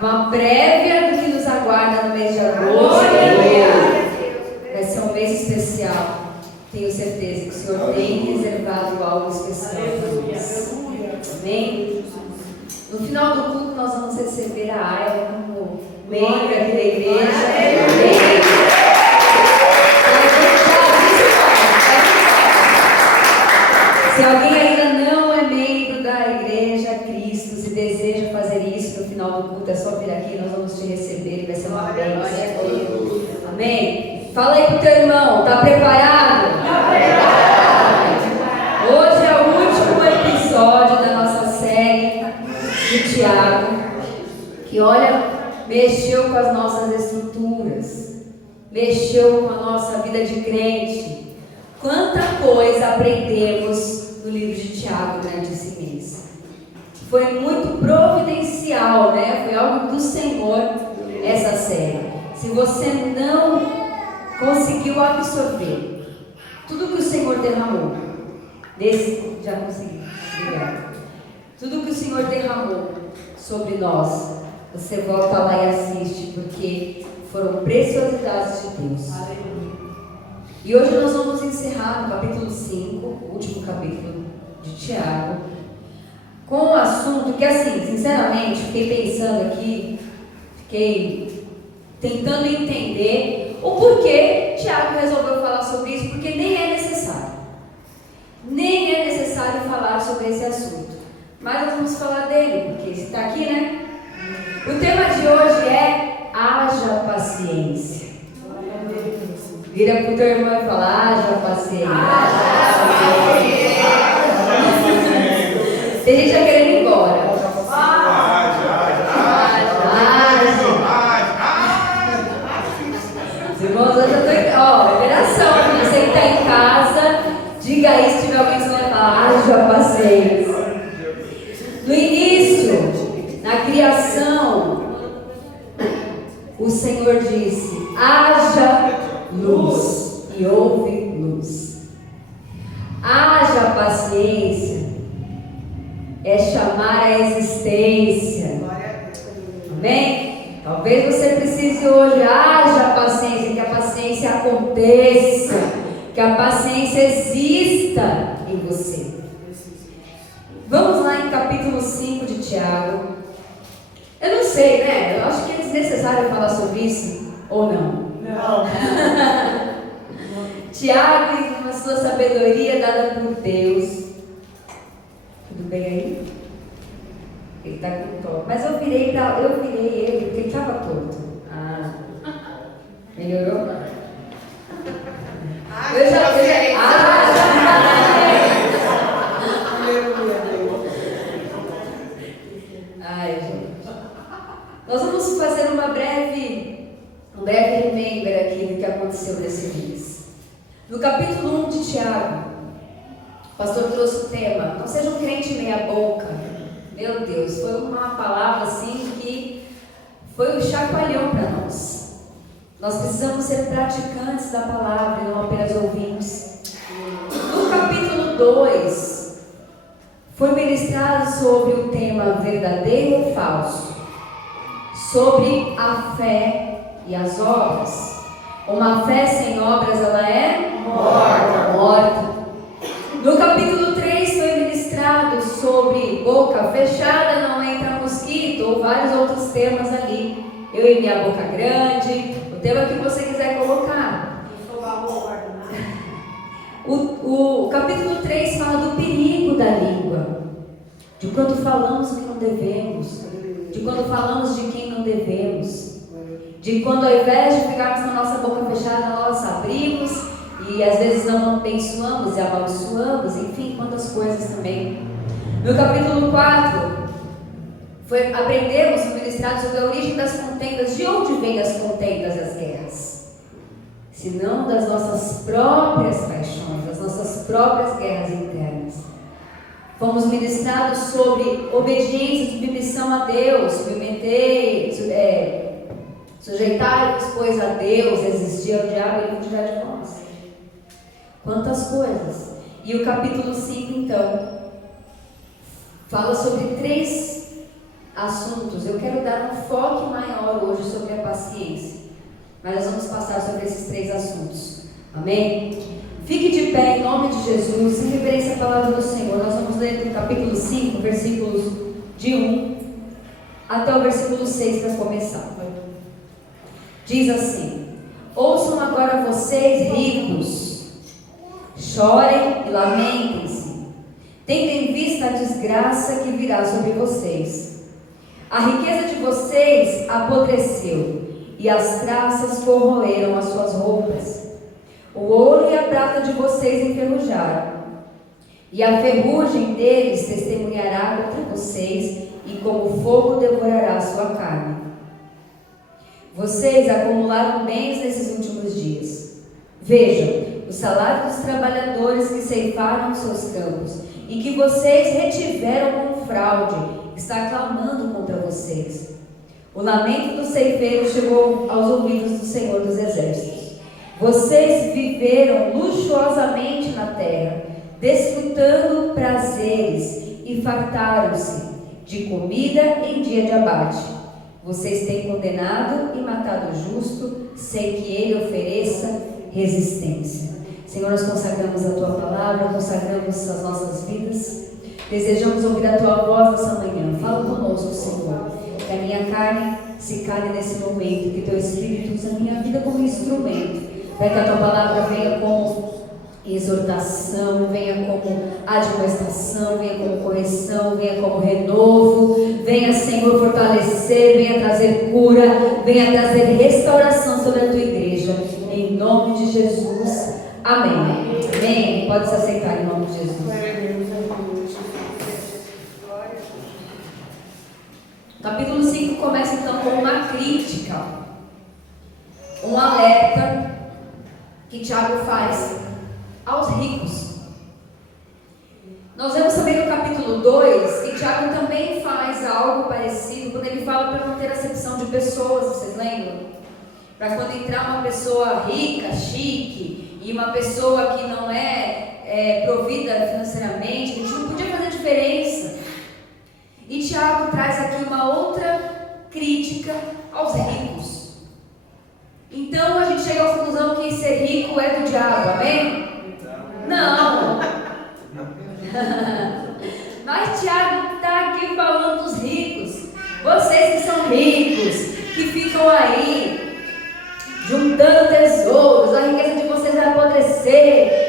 uma prévia do que nos aguarda no mês de agosto. Vai ser um mês especial. Tenho certeza que o Senhor tem reservado algo especial para nós. Amém? No final do culto nós vamos receber a Ayla como membro aqui da igreja. Amém? Se alguém ainda não é membro da igreja Cristo e deseja fazer isso no final do culto, é só vir aqui, nós vamos te receber, vai ser uma bênção. Amém? Fala aí pro teu irmão, tá preparado? Tá preparado. Hoje é o último episódio da nossa série de Tiago, que olha, mexeu com as nossas estruturas, mexeu com a nossa vida de crente. Quanta coisa aprendemos no livro de Tiago durante esse mês. Foi muito providencial, né? Foi algo do Senhor essa série. Se você não conseguiu absorver tudo que o Senhor derramou, já consegui, obrigada. Tudo que o Senhor derramou sobre nós, você volta lá e assiste, porque foram preciosidades de Deus. E hoje nós vamos encerrar no capítulo 5, o último capítulo de Tiago, com um assunto que, assim, sinceramente, fiquei pensando aqui, fiquei tentando entender o porquê Tiago resolveu falar sobre isso, porque nem é necessário. Nem é necessário falar sobre esse assunto. Mas nós vamos falar dele, porque ele está aqui, né? O tema de hoje é haja paciência. Vira pro teu irmão e fala, haja paciência. Tem gente já querendo ir embora. Os irmãos, hoje eu tô em casa. Liberação. Você que está em casa, diga isso, se tiver alguém que vai falar, haja paciência. No início, na criação, o Senhor disse, haja luz, e houve luz. Haja paciência é chamar a existência. Amém? Talvez você precise hoje, haja paciência, que a paciência aconteça, que a paciência exista em você. Vamos lá em capítulo 5 de Tiago. Eu não sei, né? Eu acho que é desnecessário falar sobre isso, ou não? Não. Tiago, com a sua sabedoria dada por Deus. Tudo bem aí? Ele está com toque. Mas eu virei ele, porque ele estava torto. Melhorou? Eu já vi. Ai, gente. Nós vamos fazer um breve remember aqui do que aconteceu nesse mês. No capítulo 1 de Tiago, o pastor trouxe o tema, não seja um crente meia boca. Meu Deus, foi uma palavra assim que foi um chacoalhão para nós. Nós precisamos ser praticantes da palavra e não apenas ouvintes. No capítulo 2, foi ministrado sobre o tema verdadeiro ou falso, sobre a fé e as obras. Uma fé sem obras, ela é morta. No capítulo 3 foi ministrado sobre boca fechada, não entra mosquito, ou vários outros temas ali. Eu e minha boca grande, o tema que você quiser colocar. O capítulo 3 fala do perigo da língua, de quando falamos o que não devemos, de quando falamos de quem não devemos, de quando ao invés de ficarmos com a nossa boca fechada, nós abrimos e às vezes não abençoamos e amaldiçoamos, enfim, quantas coisas também. No capítulo 4, aprendemos no ministrado sobre a origem das contendas. De onde vêm as contendas e as guerras? Senão das nossas próprias paixões, das nossas próprias guerras internas. Fomos ministrados sobre obediência e submissão a Deus, sujeitar-vos, pois, a Deus, existia o diabo e ele fugirá de nós. Quantas coisas! E o capítulo 5, então, fala sobre 3 assuntos. Eu quero dar um foco paciência. Mas nós vamos passar sobre esses 3 assuntos. Amém? Fique de pé em nome de Jesus, em reverência à palavra do Senhor. Nós vamos ler do capítulo 5, versículos de 1 até o versículo 6 para começar. Diz assim: ouçam agora vocês ricos, chorem e lamentem-se, tendo em vista a desgraça que virá sobre vocês. A riqueza de vocês apodreceu, e as traças corroeram as suas roupas. O ouro e a prata de vocês enferrujaram, e a ferrugem deles testemunhará contra vocês, e como fogo devorará a sua carne. Vocês acumularam bens nesses últimos dias. Vejam, o salário dos trabalhadores que ceifaram os seus campos, e que vocês retiveram com fraude, está clamando contra vocês. O lamento do ceifeiro chegou aos ouvidos do Senhor dos Exércitos. Vocês viveram luxuosamente na terra, desfrutando prazeres, e fartaram-se de comida em dia de abate. Vocês têm condenado e matado o justo, sem que ele ofereça resistência. Senhor, nós consagramos a Tua palavra, consagramos as nossas vidas. Desejamos ouvir a Tua voz nessa manhã. Fala conosco, Senhor. Que a minha carne se cale nesse momento, que Teu Espírito use a minha vida como instrumento, para que a Tua palavra venha como exortação, venha como admoestação, venha como correção, venha como renovo, venha, Senhor, fortalecer, venha trazer cura, venha trazer restauração sobre a Tua igreja, em nome de Jesus, amém. Amém. Pode se aceitar em nome de Jesus. O capítulo 5 começa então com uma crítica, um alerta que Tiago faz aos ricos. Nós vemos também no capítulo 2 que Tiago também faz algo parecido quando ele fala para não ter acepção de pessoas, vocês lembram? Para quando entrar uma pessoa rica, chique, e uma pessoa que não é provida financeiramente, que a gente não podia fazer diferença. E Tiago traz aqui uma outra crítica aos ricos. Então a gente chega à conclusão que ser rico é do diabo, amém? Não! Mas Tiago está aqui falando dos ricos. Vocês que são ricos, que ficam aí juntando tesouros, a riqueza de vocês vai apodrecer.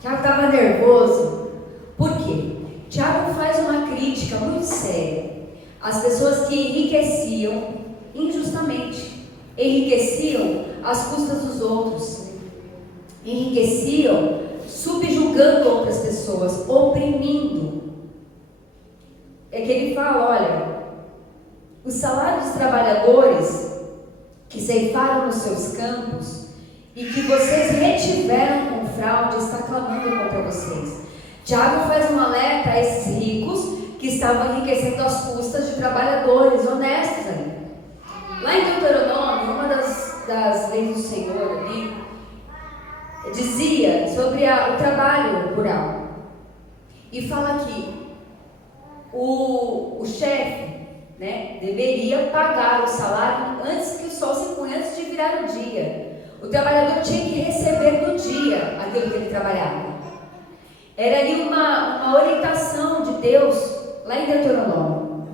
Tiago estava nervoso. Por quê? Tiago faz uma crítica muito séria às pessoas que enriqueciam injustamente, enriqueciam às custas dos outros, enriqueciam subjugando outras pessoas, oprimindo. É que ele fala, olha, o salário dos trabalhadores que ceifaram nos seus campos e que vocês retiveram com fraude está clamando contra vocês. Tiago faz um alerta a esses ricos que estavam enriquecendo às custas de trabalhadores honestos ali. Lá em Deuteronômio, uma das leis do Senhor ali, dizia sobre o trabalho rural. E fala que o chefe, né, deveria pagar o salário antes que o sol se ponha, antes de virar o dia. O trabalhador tinha que receber no dia aquilo que ele trabalhava. Era ali uma orientação de Deus, lá em Deuteronômio.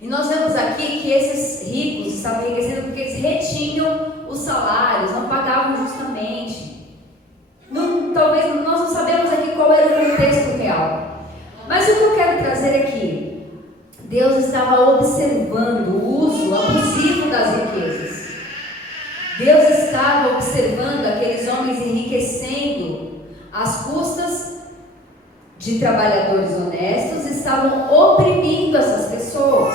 E nós vemos aqui que esses ricos estavam enriquecendo porque eles retinham os salários, não pagavam justamente. Talvez nós não sabemos aqui qual era o contexto real. Mas o que eu quero trazer é que Deus estava observando o uso abusivo das riquezas. Deus estava observando aqueles homens enriquecendo às custas de trabalhadores honestos, estavam oprimindo essas pessoas,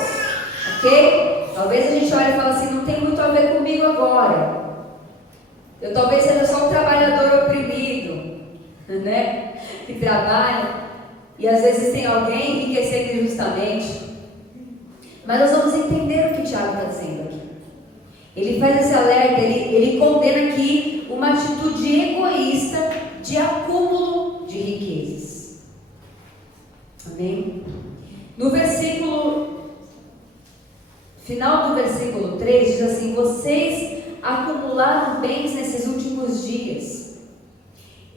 ok? Talvez a gente olhe e fale assim, não tem muito a ver comigo agora. Eu talvez seja só um trabalhador oprimido, né? Que trabalha e às vezes tem alguém enriquecendo injustamente. Mas nós vamos entender o que Tiago está dizendo aqui. Ele faz esse alerta, ele condena aqui uma atitude egoísta de acúmulo de riquezas. Amém? No versículo Final do versículo 3 diz assim: vocês acumularam bens nesses últimos dias.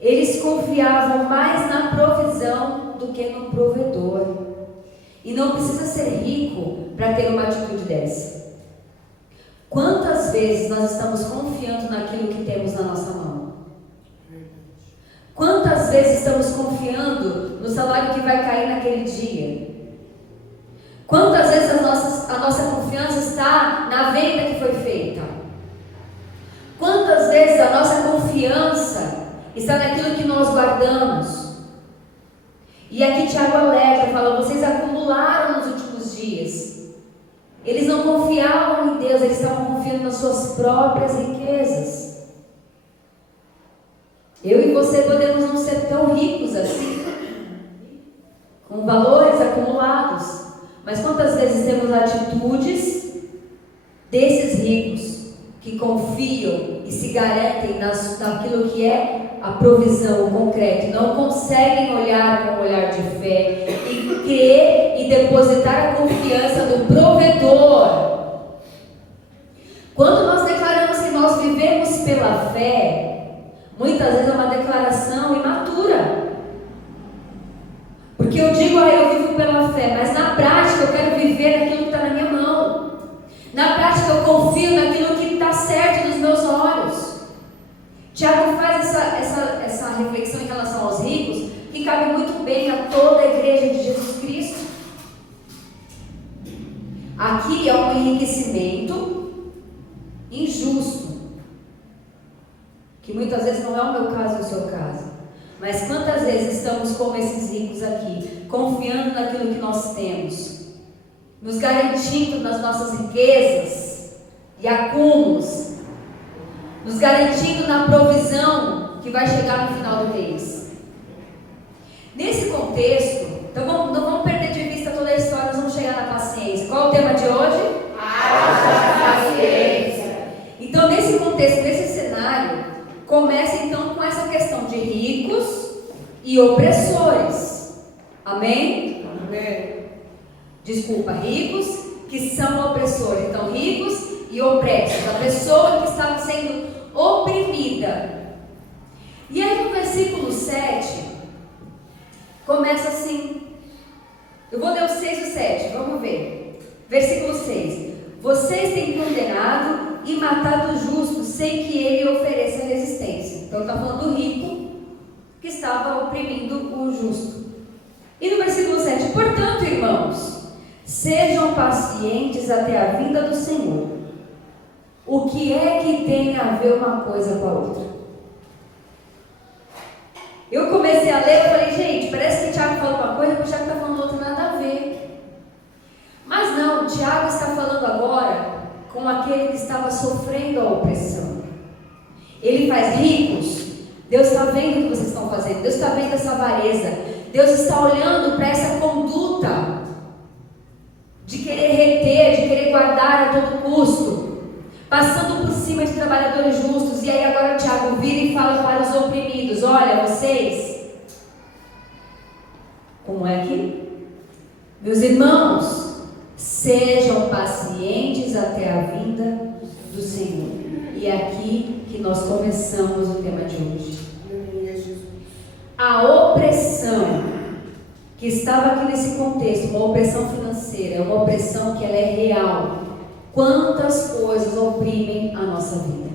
Eles confiavam mais na provisão do que no provedor. E não precisa ser rico para ter uma atitude dessa. Quantas vezes nós estamos confiando naquilo que temos na nossa mão? Quantas vezes estamos confiando no salário que vai cair naquele dia? Quantas vezes a nossa confiança está na venda que foi feita? Quantas vezes a nossa confiança está naquilo que nós guardamos? E aqui Tiago alerta, fala: vocês acumularam nos últimos dias. Eles não confiavam em Deus, eles estavam confiando nas suas próprias riquezas. Eu e você podemos não ser tão ricos assim, com valores acumulados. Mas quantas vezes temos atitudes desses ricos que confiam e se garantem naquilo que é a provisão, o concreto, não conseguem olhar com um olhar de fé e crer e depositar a confiança no provedor. Quando nós declaramos que nós vivemos pela fé, muitas vezes é uma declaração imatura. Porque eu digo: eu vivo pela fé, mas na prática eu quero viver naquilo que está na minha mão. Na prática eu confio naquilo que está certo nos meus olhos. Tiago faz essa reflexão em relação aos ricos, que cabe muito bem a toda a igreja de Jesus Cristo. Aqui é um enriquecimento injusto, que muitas vezes não é o meu caso ou o seu caso. Mas quantas vezes estamos como esses ricos aqui, confiando naquilo que nós temos, nos garantindo nas nossas riquezas e acúmulos, nos garantindo na provisão que vai chegar no final do mês. Nesse contexto, então não vamos perder de vista toda a história, nós vamos chegar na paciência. Qual é o tema de hoje? Paciência. Então, nesse contexto, nesse cenário, começa então com essa questão de ricos e opressores. Amém? Amém. Desculpa, ricos que são opressores. Então, ricos e opressos, a pessoa que estava sendo oprimida. E aí no versículo 7 começa assim. Eu vou ler o 6 e o 7, vamos ver. Versículo 6: vocês têm condenado e matado o justo sem que ele ofereça resistência. Então está falando do rico que estava oprimindo o justo. E no versículo 7: portanto, irmãos, sejam pacientes até a vinda do Senhor. O que é que tem a ver uma coisa com a outra? Eu comecei a ler e falei: gente, parece que o Tiago falou uma coisa, mas o Tiago está falando outra, nada a ver. Mas não, o Tiago está falando agora com aquele que estava sofrendo a opressão. Ele faz: ricos, Deus está vendo o que vocês estão fazendo, Deus está vendo essa avareza, Deus está olhando para essa conduta de querer reter, de querer guardar a todo custo, passando por cima de trabalhadores justos. E aí agora o Tiago vira e fala para os oprimidos: olha, vocês, como é aqui? Meus irmãos, sejam pacientes até a vinda do Senhor. E é aqui que nós começamos o tema de hoje. A opressão que estava aqui nesse contexto, uma opressão financeira, é uma opressão que ela é real. Quantas coisas oprimem a nossa vida?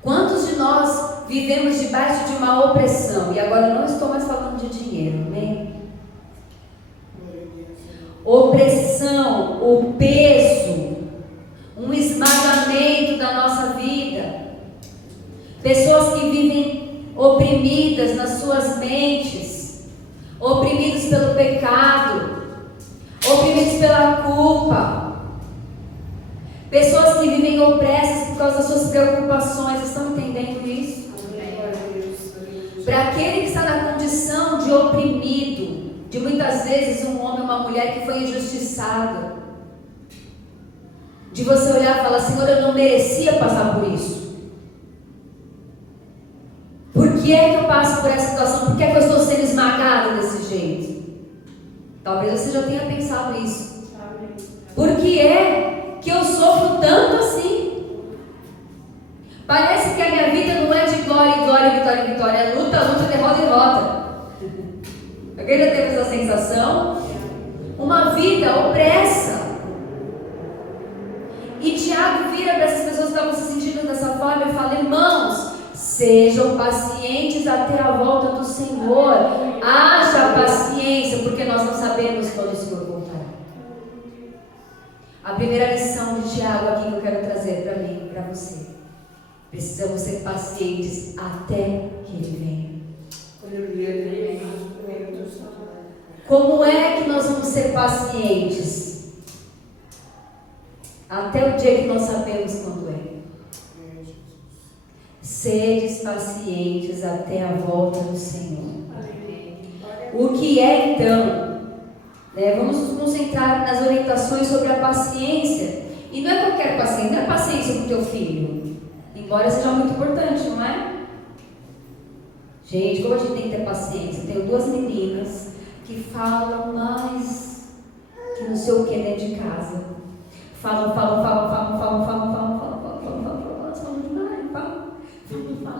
Quantos de nós vivemos debaixo de uma opressão? E agora eu não estou mais falando de dinheiro, amém? Opressão, o peso, um esmagamento da nossa vida. Pessoas que vivem oprimidas nas suas mentes, oprimidos pelo pecado, oprimidos pela culpa. Pessoas que vivem opressas por causa das suas preocupações. Estão entendendo isso? Para aquele que está na condição de oprimido, de muitas vezes um homem ou uma mulher que foi injustiçado, de você olhar e falar: Senhor, eu não merecia passar por isso. Por que é que eu passo por essa situação? Por que é que eu estou sendo esmagado desse jeito? Talvez você já tenha pensado isso. Por que é que eu sofro tanto assim? Parece que a minha vida não é de glória, glória, vitória, vitória. É luta, luta, derrota, derrota. Alguém já teve essa sensação? Uma vida opressa. E Tiago vira para essas pessoas que estavam se sentindo dessa forma e fala: irmãos, sejam pacientes até a volta do Senhor. Haja paciência, porque nós não sabemos quando o Senhor voltará. A primeira lição de Tiago aqui que eu quero trazer para mim e para você: precisamos ser pacientes até que Ele venha. Como é que nós vamos ser pacientes? Até o dia que nós sabemos quando é. Sedes pacientes até a volta do Senhor. O que é então? Vamos nos concentrar nas orientações sobre a paciência. E não é qualquer paciência, não é paciência com o teu filho, embora seja muito importante, não é? Gente, como a gente tem que ter paciência? Eu tenho 2 meninas que falam mais que não sei o que dentro de casa. Falam demais,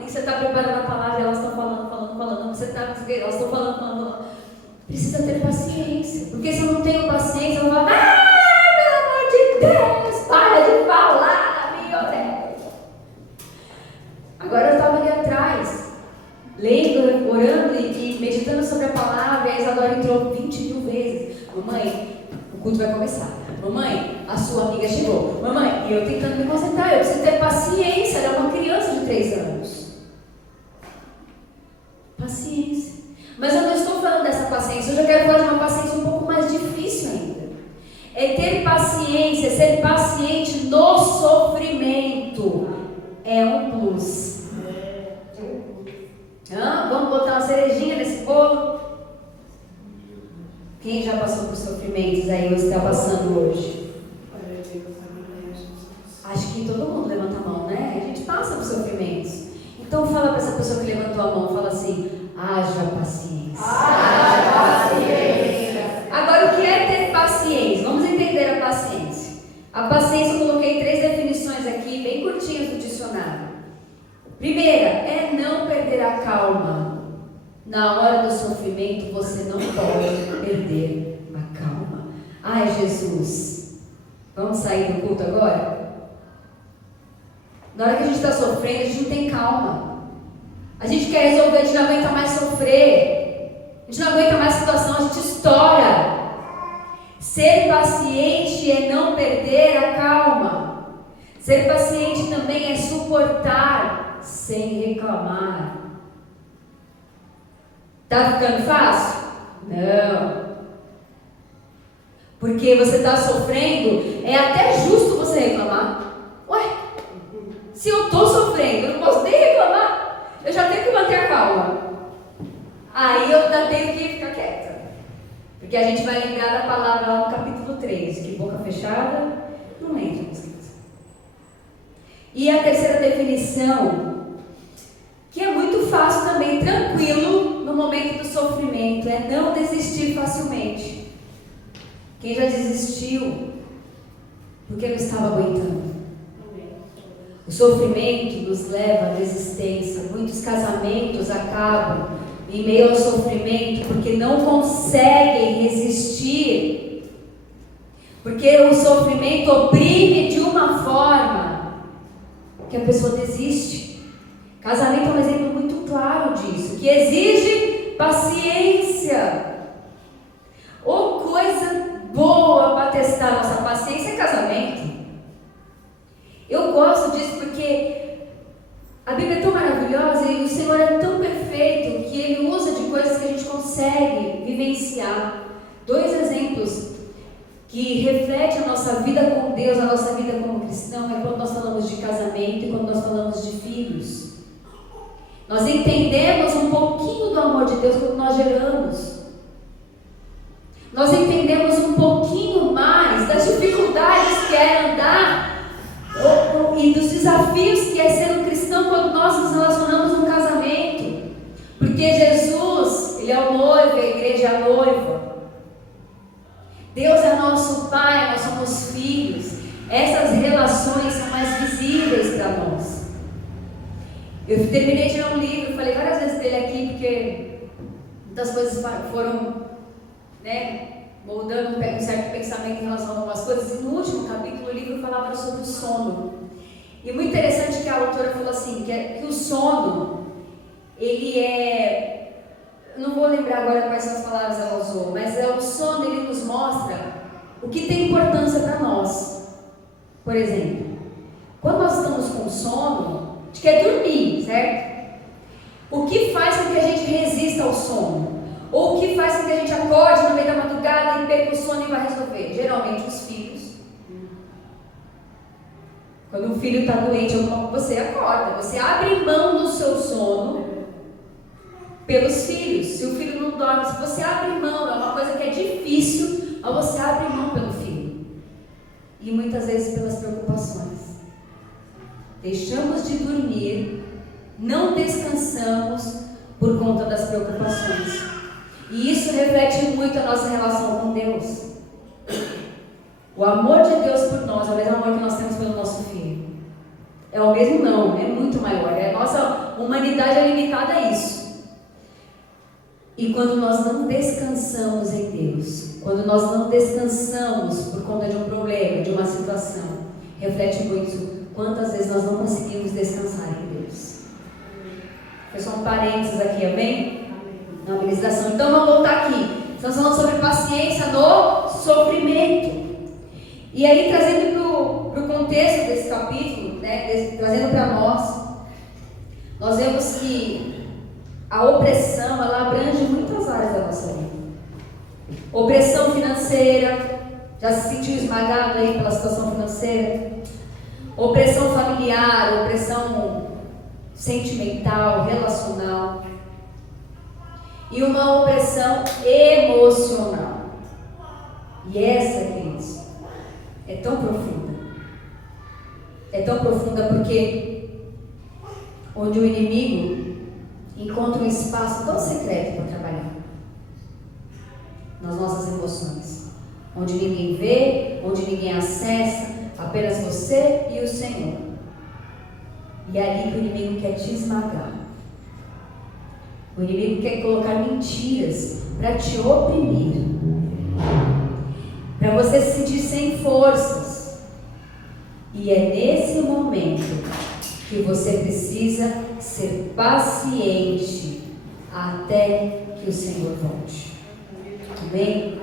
e você está preparando a palavra, elas estão falando, você está, elas estão falando. Precisa ter paciência, porque se eu não tenho paciência, eu vou falar: pelo amor de Deus, para de falar na minha orelha. Agora eu estava ali atrás, lendo, orando e meditando sobre a palavra, e a Isadora entrou 20 mil vezes. Mamãe, o culto vai começar. Mamãe, a sua amiga chegou. Mamãe, e eu tentando me concentrar, eu preciso ter paciência. Ela é uma criança de 3 anos. Paciência. Mas eu não estou falando dessa paciência, hoje eu quero falar de uma paciência um pouco mais difícil ainda. É ter paciência, ser paciente no sofrimento. É um plus. Vamos botar uma cerejinha nesse bolo? Quem já passou por sofrimentos aí ou está passando hoje? Acho que todo mundo levanta a mão, né? A gente passa por sofrimentos. Então fala para essa pessoa que levantou a mão, fala assim: haja paciência. Haja paciência. Agora, o que é ter paciência? Vamos entender a paciência. A paciência, eu coloquei 3 definições aqui, bem curtinhas do dicionário. Primeira, é não perder a calma. Na hora do sofrimento, você não pode perder a calma. Ai, Jesus, vamos sair do culto agora? Na hora que a gente está sofrendo, a gente não tem calma. A gente quer resolver, a gente não aguenta mais sofrer. A gente não aguenta mais a situação, a gente estoura. Ser paciente é não perder a calma. Ser paciente também é suportar sem reclamar. Tá ficando fácil? Não. Porque você está sofrendo, é até justo você reclamar. Ué, se eu estou sofrendo, eu não posso nem reclamar. Eu já tenho que manter a calma. Aí eu já tenho que ficar quieta. Porque a gente vai lembrar da palavra lá no capítulo 3, que boca fechada não entra nas coisas. E a terceira definição, que é muito fácil também, tranquilo no momento do sofrimento, é não desistir facilmente. Quem já desistiu porque não estava aguentando? O sofrimento nos leva à desistência. Muitos casamentos acabam em meio ao sofrimento porque não conseguem resistir, porque o sofrimento oprime de uma forma que a pessoa desiste. Casamento é um exemplo muito claro disso, que exige paciência. Ou coisa boa para testar nossa paciência é casamento. Eu gosto disso porque a Bíblia é tão maravilhosa e o Senhor é tão perfeito que Ele usa de coisas que a gente consegue vivenciar. 2 exemplos que refletem a nossa vida com Deus, a nossa vida como cristão, é quando nós falamos de casamento e quando nós falamos de filhos. Nós entendemos um pouquinho do amor de Deus quando nós geramos. Nós entendemos um pouquinho mais das dificuldades que é andar e dos desafios que é ser um cristão quando nós nos relacionamos num casamento. Porque Jesus, Ele é o noivo, a igreja é a noiva. Deus é nosso Pai, nós somos filhos. Essas relações são mais visíveis para nós. Eu terminei de ler um livro, falei várias vezes dele aqui, porque muitas coisas foram, moldando um certo pensamento em relação a algumas coisas. E no último capítulo, o livro falava sobre o sono. E muito interessante que a autora falou assim, que o sono, ele é... Não vou lembrar agora quais são as palavras ela usou, mas o sono, ele nos mostra o que tem importância para nós. Por exemplo, quando nós estamos com sono, a gente quer dormir, certo? O que faz com que a gente resista ao sono? Ou o que faz com que a gente acorde no meio da madrugada e perca o sono e vai resolver? Geralmente os filhos. Quando o filho está doente, você acorda, você abre mão do seu sono pelos filhos. Se o filho não dorme, se você abre mão, é uma coisa que é difícil, mas você abre mão pelo filho. E muitas vezes pelas preocupações. Deixamos de dormir, não descansamos por conta das preocupações. E isso reflete muito a nossa relação com Deus. O amor de Deus por nós é o mesmo amor que nós temos pelo nosso filho. É o mesmo não, é muito maior. A nossa humanidade é limitada a isso. E quando nós não descansamos em Deus, quando nós não descansamos por conta de um problema, de uma situação, reflete muito quantas vezes nós não conseguimos descansar em Deus. Foi só um parênteses aqui, amém? Na ministração. Então vamos voltar aqui. Estamos falando sobre paciência no sofrimento. E aí, trazendo para o contexto desse capítulo, trazendo para nós vemos que a opressão, ela abrange muitas áreas da nossa vida. Opressão financeira, já se sentiu esmagado aí pela situação financeira? Opressão familiar, opressão sentimental, relacional. E uma opressão emocional. E essa, queridos, é tão profunda. É tão profunda porque onde o inimigo encontra um espaço tão secreto para trabalhar nas nossas emoções, onde ninguém vê, onde ninguém acessa, apenas você e o Senhor. E é ali que o inimigo quer te esmagar. O inimigo quer colocar mentiras para te oprimir, para você se sentir sem forças. E é nesse momento que você precisa ser paciente até que o Senhor volte. Amém?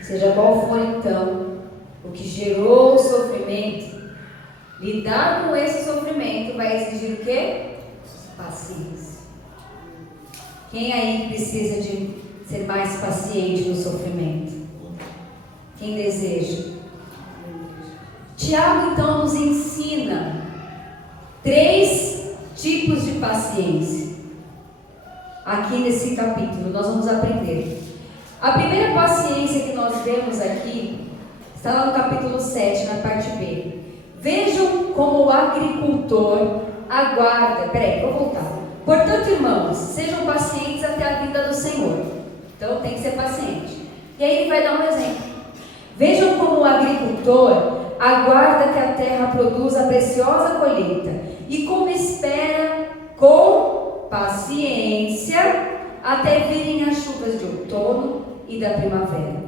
Seja qual for então o que gerou o sofrimento, lidar com esse sofrimento vai exigir o quê? Paciência. Quem aí precisa de ser mais paciente no sofrimento? Quem deseja? Tiago então nos ensina 3 tipos de paciência. Aqui nesse capítulo nós vamos aprender. A primeira paciência que nós vemos aqui está lá no capítulo 7, na parte B. Vejam como o agricultor aguarda. Vou voltar. Portanto, irmãos, sejam pacientes até a vinda do Senhor. Então tem que ser paciente. E aí ele vai dar um exemplo. Vejam como o agricultor aguarda que a terra produza a preciosa colheita e como espera com paciência até virem as chuvas de outono e da primavera.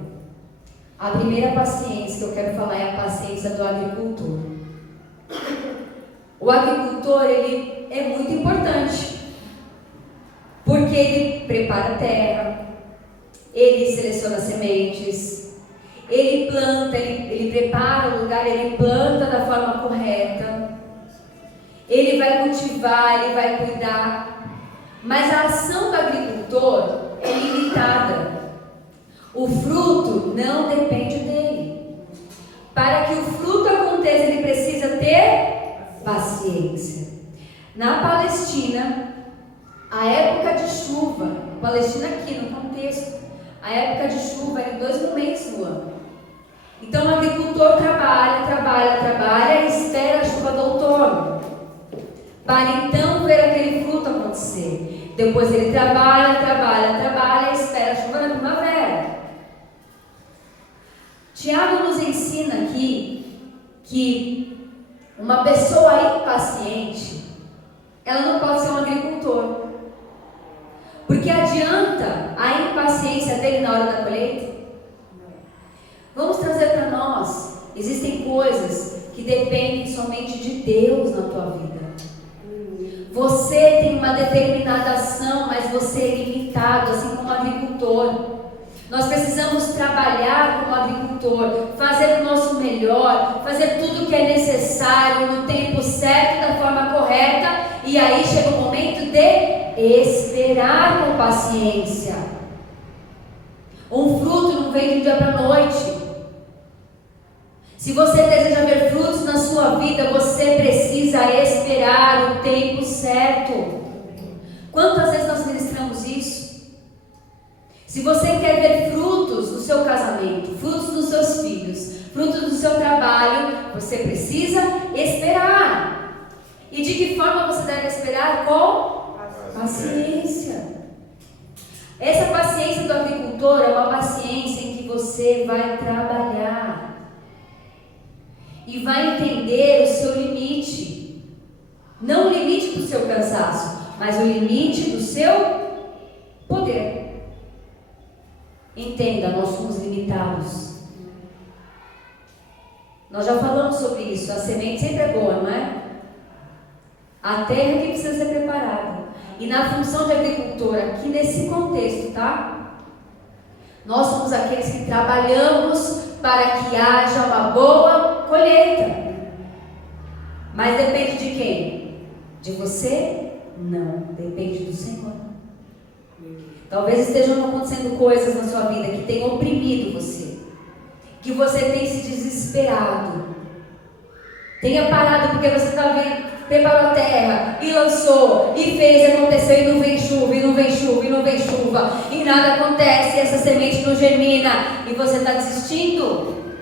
A primeira paciência que eu quero falar é a paciência do agricultor. O agricultor, ele é muito importante, porque ele prepara a terra, ele seleciona sementes, ele planta, ele prepara o lugar, ele planta da forma correta, ele vai cultivar, ele vai cuidar, mas a ação do agricultor é limitada. O fruto não depende dele. Para que o fruto aconteça, ele precisa ter paciência. Na Palestina, a época de chuva, Palestina aqui no contexto, a época de chuva era em 2 momentos no ano. Então o agricultor trabalha e espera a chuva do outono, para então ver aquele fruto acontecer. Depois ele trabalha e espera a chuva na primavera. que uma pessoa impaciente, ela não pode ser um agricultor. Porque adianta a impaciência dele na hora da colheita? Vamos trazer para nós. Existem coisas que dependem somente de Deus na tua vida. Você tem uma determinada ação, mas você é limitado, assim como agricultor. Nós precisamos trabalhar como agricultor, fazer o nosso melhor, fazer tudo o que é necessário no tempo certo, da forma correta, e aí chega o momento de esperar com paciência. Um fruto não vem de um dia para a noite. Se você deseja ver frutos na sua vida, você precisa esperar o tempo certo. Quantas vezes nós ministramos isso? Se você quer ver frutos no seu casamento, frutos dos seus filhos, frutos do seu trabalho, você precisa esperar. E de que forma você deve esperar? Com paciência. Essa paciência do agricultor é uma paciência em que você vai trabalhar e vai entender o seu limite. Não o limite do seu cansaço, mas o limite do seu poder. Entenda, nós somos limitados. Nós já falamos sobre isso. A semente sempre é boa, não é? A terra que precisa ser preparada. E na função de agricultor, aqui nesse contexto, tá? Nós somos aqueles que trabalhamos para que haja uma boa colheita. Mas depende de quem? De você? Não, depende do Senhor. Talvez estejam acontecendo coisas na sua vida que tenham oprimido você, que você tem se desesperado, tenha parado porque você está vendo, preparou a terra e lançou e fez e aconteceu e não vem chuva, e não vem chuva, e não vem chuva, e nada acontece, e essa semente não germina e você está desistindo.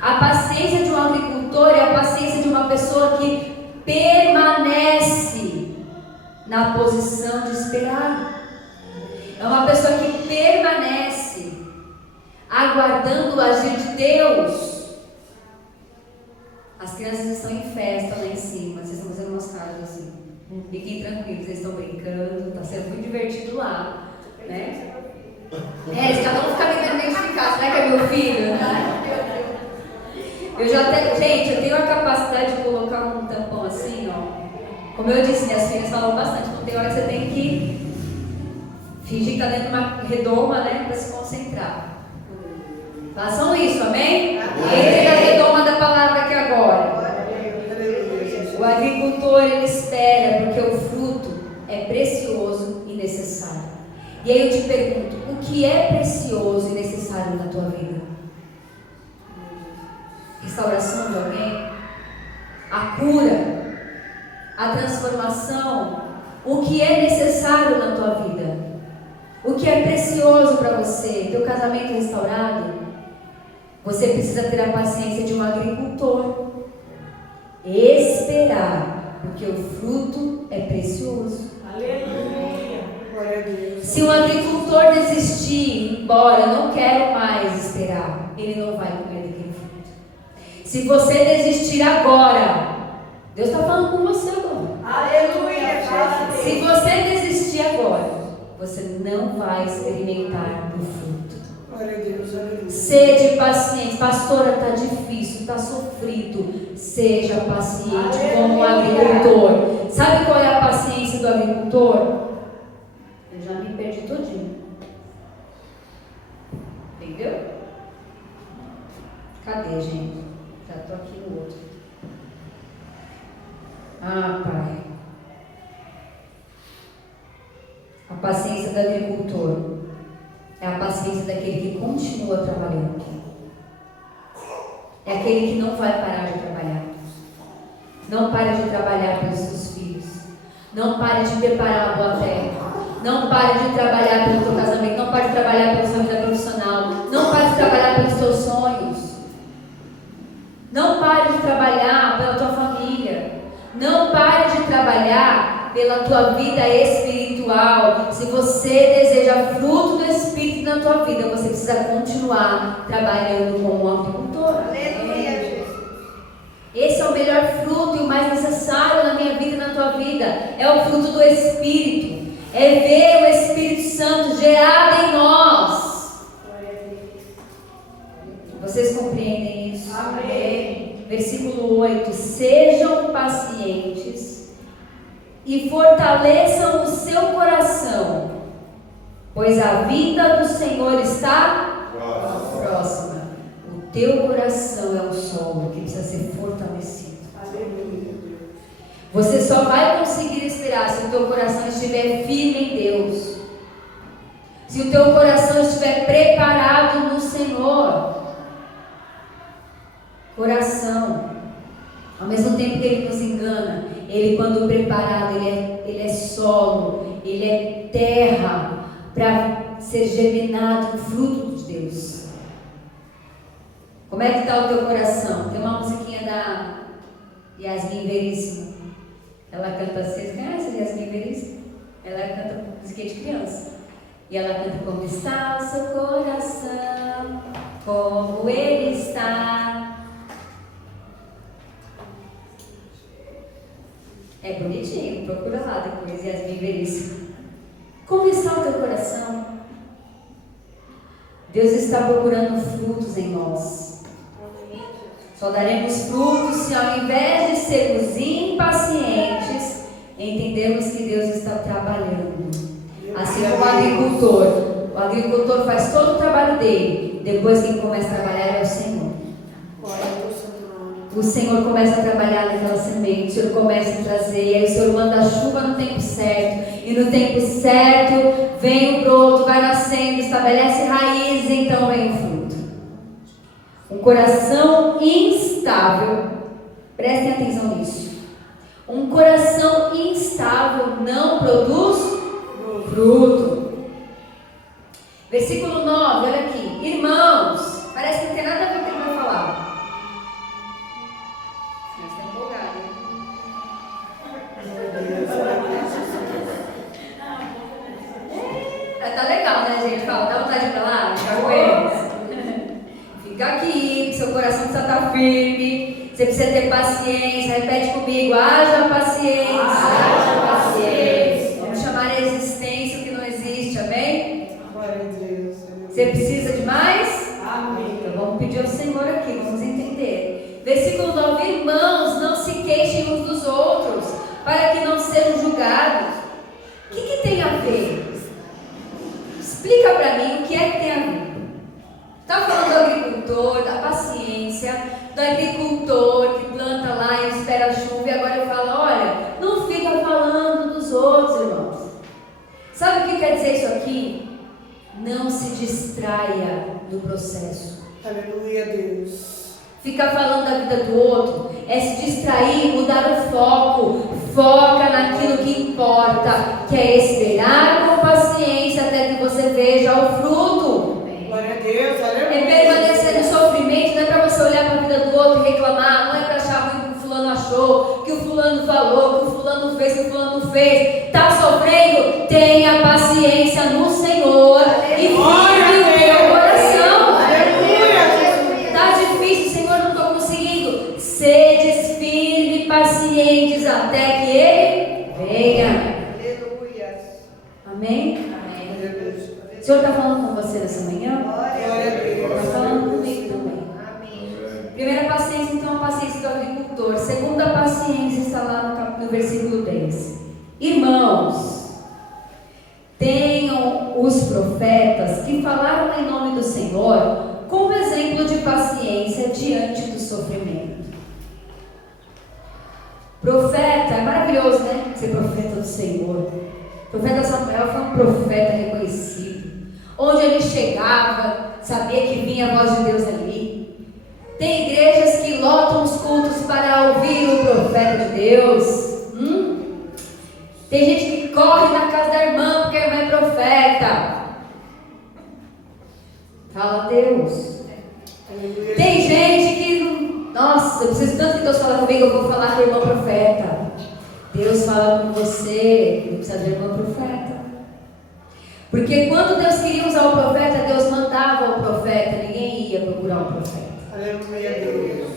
A paciência de um agricultor é a paciência de uma pessoa que permanece na posição de esperar. É uma pessoa que permanece aguardando o agir de Deus. As crianças estão em festa lá em cima. Vocês estão fazendo umas caras assim. Fiquem tranquilos, eles estão brincando. Está sendo muito divertido lá, né? Cada um fica tentando identificar. Será que é meu filho? Gente, eu tenho a capacidade de colocar um tampão assim, ó. Como eu disse, minhas filhas falam bastante. Então tem hora que você tem que fingir que está dentro de uma redoma, né, para se concentrar. Façam isso, amém? Entrem na redoma da palavra aqui agora. O agricultor, ele espera porque o fruto é precioso e necessário. E aí eu te pergunto, o que é precioso e necessário na tua vida? Restauração de alguém? A cura? A transformação? O que é necessário na tua vida? O que é precioso para você? Teu casamento restaurado? Você precisa ter a paciência de um agricultor. Esperar, porque o fruto é precioso. Aleluia! Se um agricultor desistir, ir embora, não quero mais esperar, ele não vai comer daquele fruto. Se você desistir agora, Deus está falando com você agora. Aleluia! Se você desistir agora, você não vai experimentar o fruto. Glória a Deus, aleluia. Sede paciente. Pastora, está difícil, está sofrido. Seja paciente, aleluia, como um agricultor. Sabe qual é a paciência do agricultor? Eu já me perdi todinho. Entendeu? Cadê, gente? Já estou aqui no outro. Ah, Pai. A paciência do agricultor é a paciência daquele que continua trabalhando. É aquele que não vai parar de trabalhar. Não pare de trabalhar pelos seus filhos. Não pare de preparar a boa terra. Não pare de trabalhar pelo teu casamento. Não pare de trabalhar pela sua vida profissional. Não pare de trabalhar pelos teus sonhos. Não pare de trabalhar pela tua família. Não pare de trabalhar pela tua vida espiritual. Se você deseja fruto do Espírito na tua vida, você precisa continuar trabalhando como um agricultor. Aleluia, Jesus. é o fruto do Espírito. É ver o Espírito Santo gerado em nós. Vocês compreendem isso? Amém. Versículo 8: sejam pacientes e fortaleçam o seu coração, pois a vinda do Senhor está próxima. O teu coração é um solo que precisa ser fortalecido. Aleluia. Você só vai conseguir esperar se o teu coração estiver firme em Deus, se o teu coração estiver preparado no Senhor. Coração, ao mesmo tempo que ele nos engana, ele, quando preparado, ele é solo, ele é terra para ser germinado o fruto de Deus. Como é que está o teu coração? Tem uma musiquinha da Yasmin Veríssimo. Ela canta, vocês conhecem a Yasmin Veríssimo? Ela canta musiquinha de criança. E ela canta: como está o seu coração, como ele está. É bonitinho, procura lá depois, Yasmin Veríssimo. Como está o teu coração? Deus está procurando frutos em nós. Só daremos frutos se, ao invés de sermos impacientes, entendermos que Deus está trabalhando. Assim como o agricultor faz todo o trabalho dele, depois quem começa a trabalhar é o Senhor. O Senhor começa a trabalhar naquela semente, o Senhor começa a trazer, e aí o Senhor manda a chuva no tempo certo, e no tempo certo vem o broto, vai nascendo, estabelece raízes, então vem o fruto. Um coração instável, prestem atenção nisso, um coração instável não produz fruto. Versículo 9, olha aqui: irmãos, parece que não tem nada a ver com o que ele vai falar. Tá legal, né, gente? Fala, dá vontade de ir pra lá? Ficar com eles. Fica aqui, seu coração precisa estar firme. Você precisa ter paciência. Repete comigo: haja paciência. Haja paciência. Vamos chamar a existência o que não existe, amém? Glória a Deus. Você precisa de mais? Amém. Então vamos pedir ao Senhor aqui, vamos entender. Versículo 9: irmãos, não se queixem uns dos outros, para que não sejam julgados. O que tem a ver? Explica para mim o que é que tem a ver. Está falando do agricultor, da paciência, do agricultor que planta lá e espera a chuva, e agora eu falo: olha, não fica falando dos outros, irmãos. Sabe o que quer dizer isso aqui? Não se distraia do processo. Aleluia, Deus. Ficar falando da vida do outro é se distrair, mudar o foco. Foca naquilo que importa, que é esperar com paciência até que você veja o fruto. Glória a Deus, aleluia. É permanecer no sofrimento, não é para você olhar para a vida do outro e reclamar, não é para achar ruim o que o fulano achou, que o fulano falou, que o fulano fez, que o fulano não fez. Está sofrendo? Tenha paciência no Senhor e firme o teu coração. Aleluia. Está difícil, Senhor, não estou conseguindo. Sedes firmes e pacientes até que Ele venha. Aleluia. Amém? Amém. O Senhor está falando com você nessa manhã? Glória a Deus. Está falando comigo também. Amém. Primeira paciência, então, a paciência do agricultor. Segunda paciência está lá no versículo 10. Irmãos, tenham os profetas que falaram em nome do Senhor como exemplo de paciência diante do sofrimento. Profeta, é maravilhoso, né? Ser profeta do Senhor. O profeta Samuel foi um profeta reconhecido. Onde ele chegava, sabia que vinha a voz de Deus ali. Tem igrejas que lotam os cultos para ouvir o profeta de Deus. Tem gente que corre na casa da irmã porque a irmã é profeta. Fala Deus. Tem gente que, nossa, eu preciso tanto que Deus fala comigo, eu vou falar com a irmã profeta. Deus fala com você, não precisa de irmã profeta. Porque quando Deus queria usar o profeta, Deus mandava o profeta, ninguém ia procurar o profeta. Aleluia, Deus.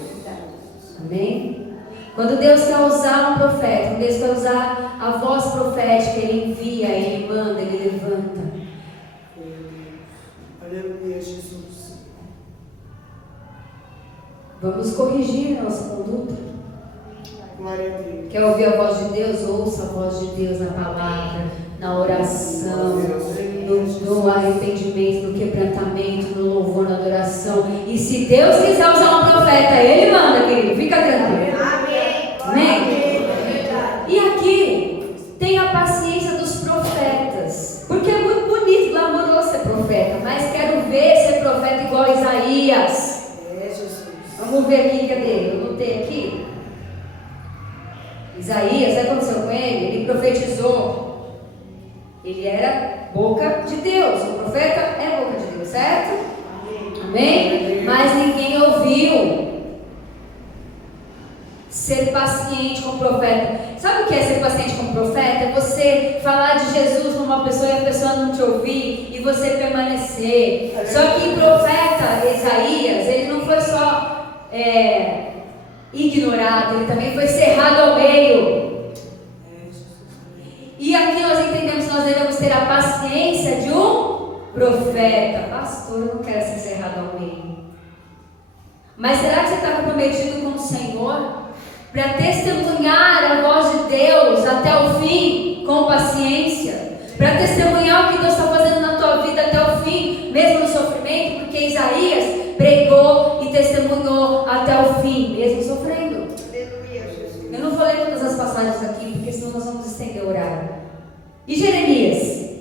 Amém? Quando Deus quer usar um profeta, quando Deus quer usar a voz profética, Ele envia, Ele manda, Ele levanta. Aleluia, Jesus. Vamos corrigir a nossa conduta. Glória a Deus. Quer ouvir a voz de Deus? Ouça a voz de Deus na palavra, na oração, no arrependimento, no quebrantamento, no louvor, na adoração. E se Deus quiser usar um profeta, Ele manda, querido. Fica tranquilo. Amém? E aqui tem a paciência dos profetas. Porque é muito bonito, glamouroso ser profeta. Mas quero ver ser profeta igual a Isaías. Vamos ver aqui, cadê? Eu notei aqui. Isaías, sabe o que aconteceu com ele? Ele profetizou. Ele era boca de Deus. O profeta é boca de Deus, certo? Amém? Mas ninguém ouviu. Ser paciente com o profeta. Sabe o que é ser paciente com o profeta? É você falar de Jesus para uma pessoa e a pessoa não te ouvir e você permanecer. Só que o profeta Isaías, ele não foi só ignorado, ele também foi cerrado ao meio. E aqui nós entendemos que nós devemos ter a paciência de um profeta. Pastor, eu não quero ser cerrado ao meio. Mas será que você está comprometido com o Senhor para testemunhar a voz de Deus até o fim, com paciência? Para testemunhar o que Deus está fazendo na tua vida até o fim, mesmo no sofrimento? Porque Isaías pregou e testemunhou até o fim, mesmo sofrendo. Eu não vou ler todas as passagens aqui, porque senão nós vamos estender o horário. E Jeremias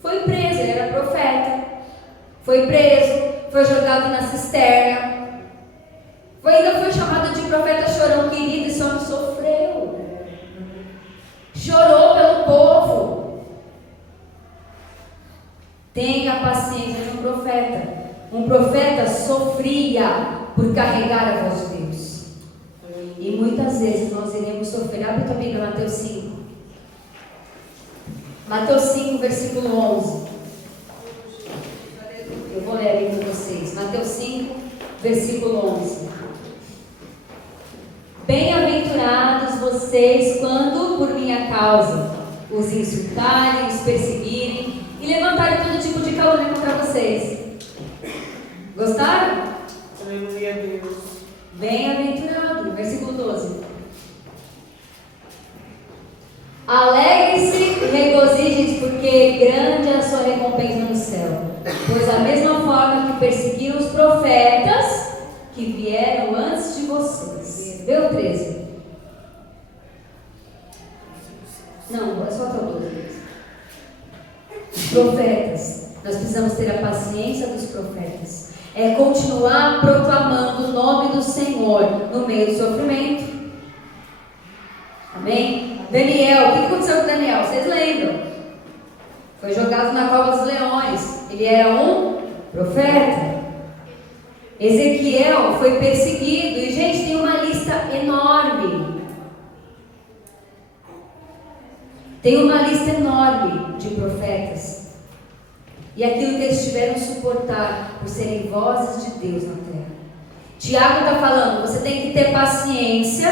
foi preso, ele era profeta. Foi preso, foi jogado na cisterna. Ainda foi chamado de profeta chorão, querido, e só sofreu. Chorou pelo povo. Tenha paciência de um profeta. Um profeta sofria por carregar a voz de Deus. E muitas vezes nós iremos sofrer. Abre tua Bíblia, Mateus 5. Mateus 5, versículo 11. Eu vou ler ali com vocês. Mateus 5, versículo 11. Bem-aventurados vocês quando, por minha causa, os insultarem, os perseguirem e levantarem todo tipo de calúnia contra vocês. Gostaram? Aleluia, Deus. Bem-aventurado, versículo 12. Alegre-se e regozijem-se, porque grande é a sua recompensa no céu. Pois da mesma forma que perseguiram os profetas que vieram antes de vocês. Vê o 13. Não, é só até o 12. Profetas. Nós precisamos ter a paciência dos profetas. É continuar proclamando o nome do Senhor no meio do sofrimento. Amém? Daniel, o que aconteceu com Daniel? Vocês lembram? Foi jogado na cova dos leões. Ele era um profeta. Ezequiel foi perseguido. E, gente, tem uma lista enorme. Tem uma lista enorme de profetas. E aquilo que eles tiveram que suportar por serem vozes de Deus na terra. Tiago está falando, você tem que ter paciência,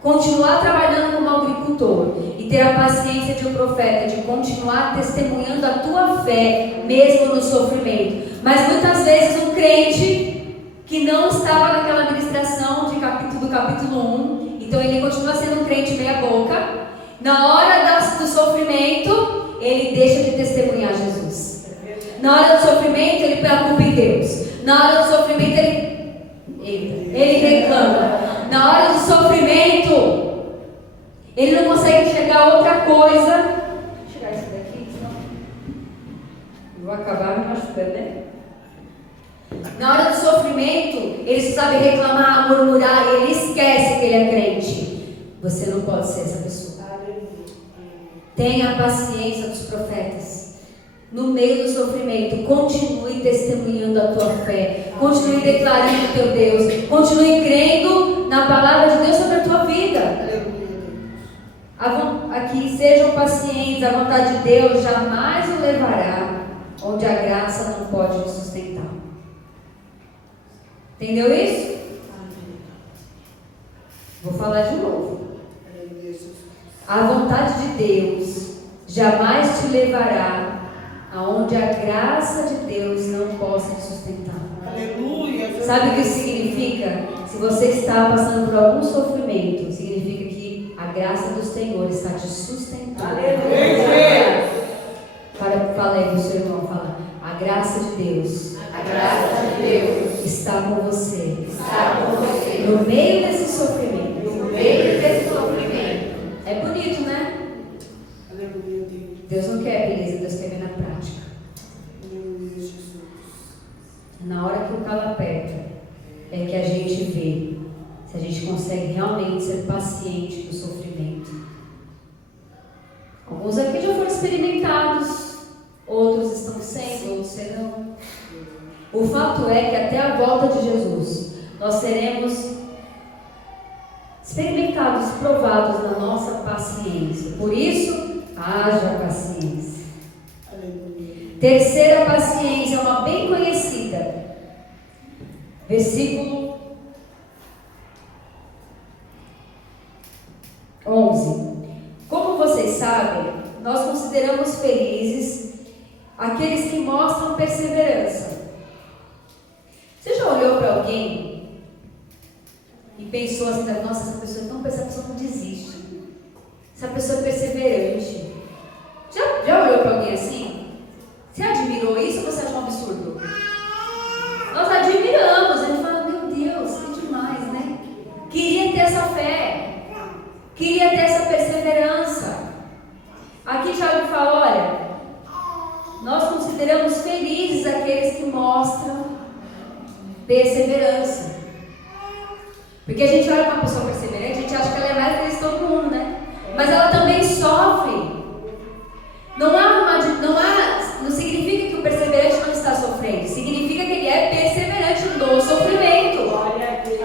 continuar trabalhando como agricultor e ter a paciência de um profeta, de continuar testemunhando a tua fé, mesmo no sofrimento. Mas muitas vezes um crente que não estava naquela ministração do capítulo 1, então ele continua sendo um crente meia boca, na hora do sofrimento, ele deixa de testemunhar Jesus. Na hora do sofrimento, ele põe a culpa em Deus. Na hora do sofrimento, ele reclama. Na hora do sofrimento, ele não consegue enxergar outra coisa. Deixa eu tirar isso daqui, senão eu vou acabar me machucando, né? Na hora do sofrimento, ele só sabe reclamar, murmurar, e ele esquece que ele é crente. Você não pode ser essa pessoa. Tenha a paciência dos profetas. No meio do sofrimento, continue testemunhando a tua fé. Continue declarando o teu Deus. Continue crendo na palavra de Deus sobre a tua vida. Aqui, sejam pacientes. A vontade de Deus jamais o levará onde a graça não pode o sustentar. Entendeu isso? Vou falar de novo. Aleluia, Jesus. A vontade de Deus jamais te levará aonde a graça de Deus não possa te sustentar. Aleluia. Sabe o que isso significa? Se você está passando por algum sofrimento, significa que a graça do Senhor está te sustentando. Aleluia. Fala aí pro seu irmão, fala. A graça de Deus. A graça de Deus Está com você. está com você. No meio desse sofrimento. No meio desse sofrimento. É bonito, né? Aleluia, Deus. Deus não quer beleza, Deus quer ver na prática. Aleluia, Jesus. Na hora que o calo aperta, é que a gente vê se a gente consegue realmente ser paciente no sofrimento. Alguns aqui já foram experimentados, outros estão sendo, outros serão. O fato é que até a volta de Jesus, nós seremos experimentados, provados na nossa paciência. Por isso, haja paciência. Aleluia. Terceira paciência, uma bem conhecida. Versículo 11. Como vocês sabem, nós consideramos felizes aqueles que mostram perseverança. Você já olhou para alguém e pensou assim, nossa, essa pessoa não desiste. Essa pessoa é perseverante. Já olhou para alguém assim? Você admirou isso ou você achou um absurdo? Nós admiramos. Ele fala, meu Deus, que demais, né? Queria ter essa fé. Queria ter essa perseverança. Aqui Tiago fala, olha, nós consideramos felizes aqueles que mostram perseverança. Porque a gente olha para uma pessoa perseverante, a gente acha que ela é mais feliz que todo mundo, né? Mas ela também sofre. Não significa que o perseverante não está sofrendo. Significa que ele é perseverante no sofrimento.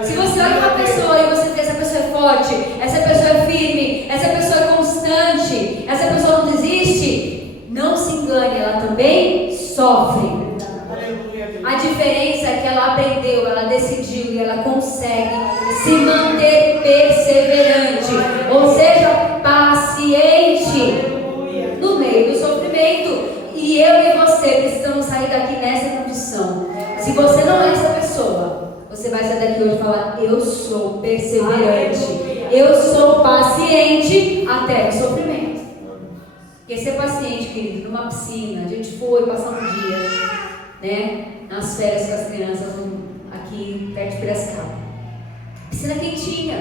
Se você olha para uma pessoa e você vê que essa pessoa é forte, essa pessoa é firme, essa pessoa é constante, essa pessoa não desiste, não se engane, ela também sofre. A diferença é que ela aprendeu, ela decidiu e ela consegue se manter perseverante, ou seja, paciente no meio do sofrimento. E eu e você precisamos sair daqui nessa condição. Se você não é essa pessoa, você vai sair daqui hoje e falar, eu sou perseverante, eu sou paciente até o sofrimento. Porque ser paciente, querido, numa piscina, a gente foi passar um dia, né, nas férias com as crianças aqui perto de Piracicaba. Piscina quentinha,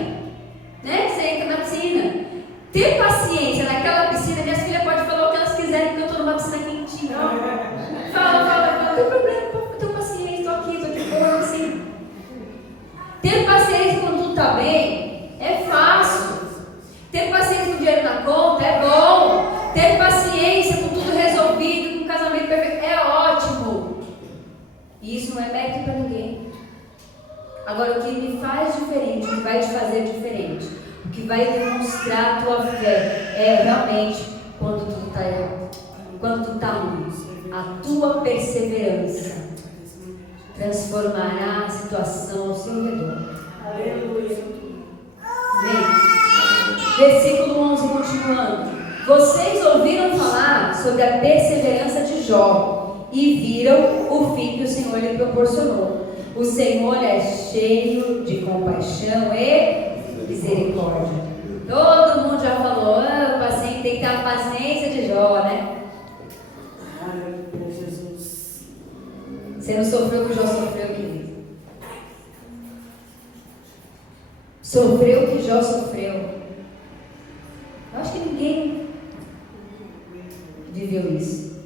né? Você entra na piscina. Ter paciência naquela piscina, minhas filhas podem falar o que elas quiserem, porque eu estou numa piscina quentinha. Fala, não tem problema, eu tenho paciência, estou aqui, estou de boa, assim. Ter paciência quando tudo está bem é fácil. Ter paciência com o dinheiro na conta é bom. Ter paciência com tudo resolvido, com o casamento perfeito, é ótimo. E isso não é mérito para ninguém. Agora, o que me faz diferente, o que vai te fazer diferente, o que vai demonstrar a tua fé é realmente quando tudo está errado, quando tu está ruim. A tua perseverança transformará a situação ao seu redor. Aleluia. Amém? Versículo 11, continuando. Vocês ouviram falar sobre a perseverança de Jó e viram o fim que o Senhor lhe proporcionou. O Senhor é cheio de compaixão e misericórdia. Todo mundo já falou, o paciente tem que ter a paciência de Jó, né? Aleluia, Jesus. Você não sofreu o que Jó sofreu, querido. Sofreu o que Jó sofreu. Eu acho que ninguém viveu isso.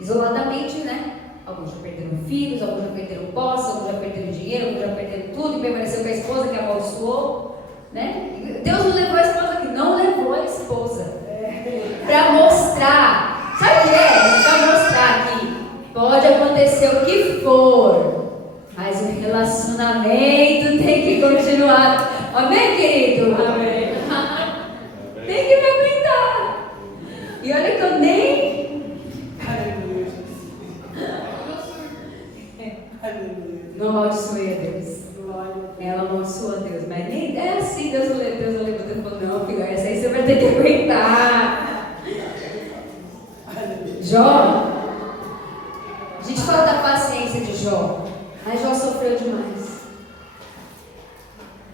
Isoladamente, né? Alguns já perderam filhos, alguns já perderam posse, alguns já perderam dinheiro, alguns já perderam tudo e permaneceu com a esposa que amaldiçoou, né? Deus não levou a esposa aqui, não levou a esposa. Para mostrar, sabe o que é? Para mostrar que pode acontecer o que for, mas o relacionamento tem que continuar. Amém, querido? Amém. Tem que me aguentar. E olha que eu nem... Aleluia, Aleluia. Não amaldiçoei a Deus. Glória. Ela amaldiçoou a Deus, mas nem é assim, Deus vai ter que aguentar. Jó, a gente fala da paciência de Jó, mas Jó sofreu demais.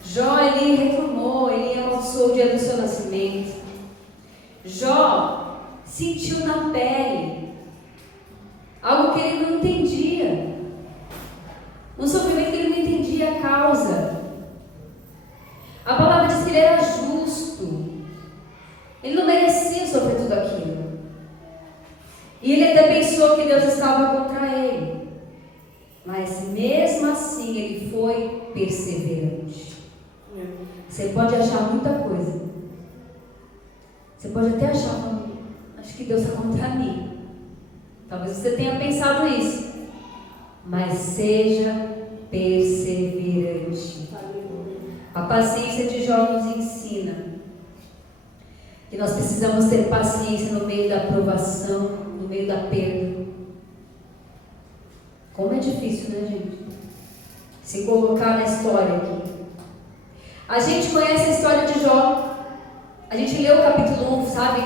Jó, ele reclamou, ele amaldiçoou o dia do seu nascimento. Jó sentiu na pele algo que ele não entendia, um sofrimento que ele não entendia a causa. A palavra diz que ele era justo, ele não merecia sofrer tudo aquilo, e ele até pensou que Deus estava contra ele, mas mesmo assim ele foi perseverante. Você pode achar muita coisa, você pode até achar, acho que Deus está contra mim. Talvez você tenha pensado isso, mas seja perseverante. A paciência de Jó nos ensina que nós precisamos ter paciência no meio da aprovação, no meio da perda. Como é difícil, né, gente? Se colocar na história aqui. A gente conhece a história de Jó. A gente leu o capítulo 1, sabe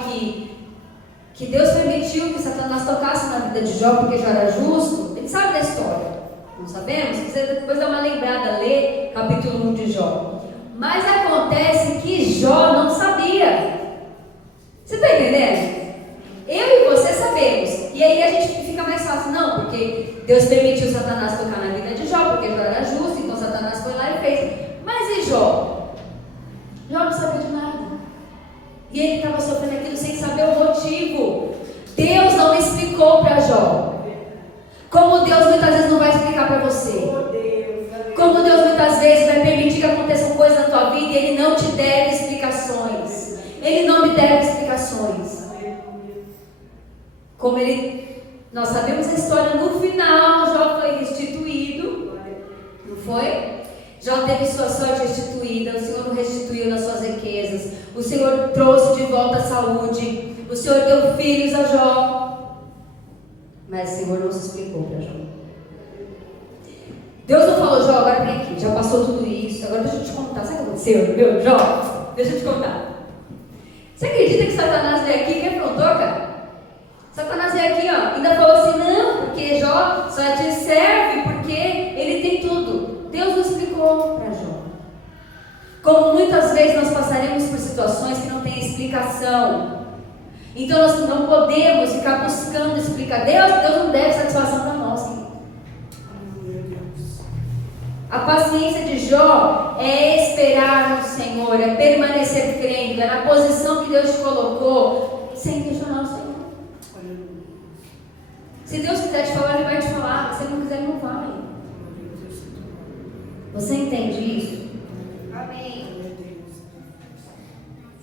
que Deus permitiu que Satanás tocasse na vida de Jó porque Jó era justo. A gente sabe da história. Não sabemos? Você depois dá uma lembrada, lê capítulo 1 de Jó. Mas acontece que Jó não sabia. Você está entendendo? Eu e você sabemos. E aí a gente fica mais fácil. Não, porque Deus permitiu Satanás tocar na vida de Jó porque Jó era justo, então Satanás foi lá e fez. Mas e Jó? Jó não sabia de nada. E ele estava sofrendo aquilo sem saber o motivo. Deus não explicou para Jó. Como Deus muitas vezes não vai explicar para você. Como Deus muitas vezes vai permitir que aconteçam coisas na tua vida e Ele não te deve explicações. Ele não me deve explicações. Como nós sabemos a história, no final Jó foi restituído. Não foi? Jó teve sua sorte restituída, o Senhor o restituiu nas suas riquezas, o Senhor trouxe de volta a saúde, o Senhor deu filhos a Jó, mas o Senhor não se explicou para Jó. Deus não falou, Jó, agora vem aqui, já passou tudo isso, agora deixa eu te contar, sabe o que aconteceu, meu, Jó? Deixa eu te contar. Você acredita que Satanás veio aqui e me afrontou, cara? Satanás veio aqui, ó, ainda falou assim, não, porque Jó só te serve porque ele tem tudo. Deus não explicou para Jó. Como muitas vezes nós passaremos por situações que não têm explicação. Então nós não podemos ficar buscando explicar. Deus não deve satisfação para nós. A paciência de Jó é esperar no Senhor, é permanecer crendo, é na posição que Deus te colocou, sem questionar o Senhor. Se Deus quiser te falar, Ele vai te falar. Se Ele não quiser, Ele não vai. Você entende isso? Amém.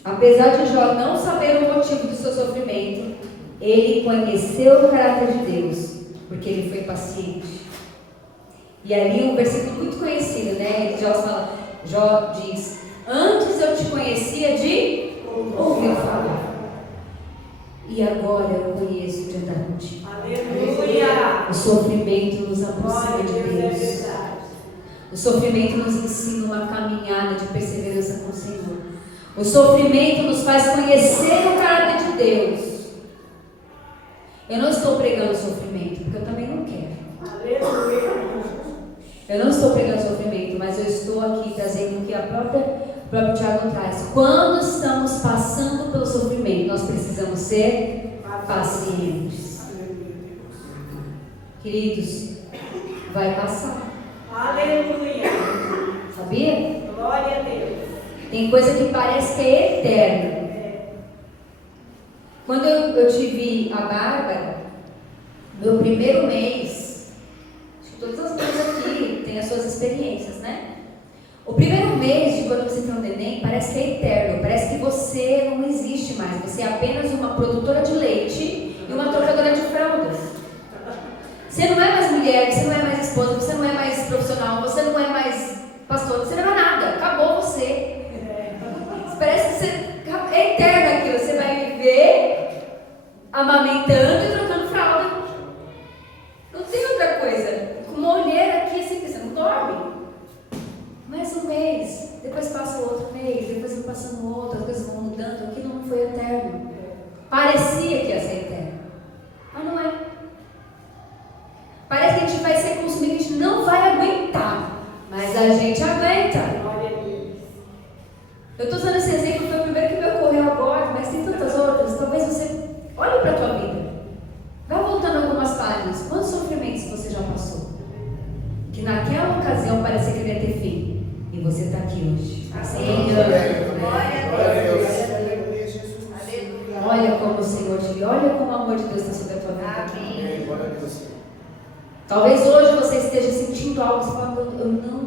Apesar de Jó não saber o motivo do seu sofrimento, ele conheceu o caráter de Deus, porque ele foi paciente. E ali um versículo muito conhecido, né? Jó diz, antes eu te conhecia de ouvir falar, e agora eu conheço de andar contigo. Aleluia! O sofrimento nos aproxima de Deus. O sofrimento nos ensina uma caminhada de perseverança com o Senhor. O sofrimento nos faz conhecer o caráter de Deus. Eu não estou pregando sofrimento, porque eu também não quero. Aleluia! Eu não estou pregando sofrimento, mas eu estou aqui trazendo o que o próprio Tiago traz. Quando estamos passando pelo sofrimento, nós precisamos ser pacientes. Queridos, vai passar. Aleluia! Sabia? Glória a Deus! Tem coisa que parece que é eterna. Quando eu tive a Bárbara, meu primeiro mês, acho que todas as mães aqui têm as suas experiências, né? O primeiro mês de quando você tem um neném parece que é eterno, parece que você não existe mais, você é apenas uma produtora de leite e uma trocadora de fraldas. Você não é mais mulher, você não é mais esposa, você não é mais profissional, você não é mais pastor, você não é nada, acabou você. Parece que você é eterno aquilo, você vai viver amamentando e trocando fralda. Não tem outra coisa. Com uma olheira aqui, assim, você não dorme. Mais um mês, depois passa o outro mês, depois vai passando outro, as coisas vão mudando, aquilo não Eu estou usando esse exemplo, foi o primeiro que me ocorreu agora, mas tem tantas outras. Talvez você olhe para a tua vida. Vai voltando algumas páginas. Quantos sofrimentos você já passou? Que naquela ocasião parecia que ia ter fim. E você está aqui hoje. Senhor. Glória a Deus. Olha como o Senhor te vê. Olha como o amor de Deus está sobre a tua vida. Amém. Talvez hoje você esteja sentindo algo. Você fala, eu não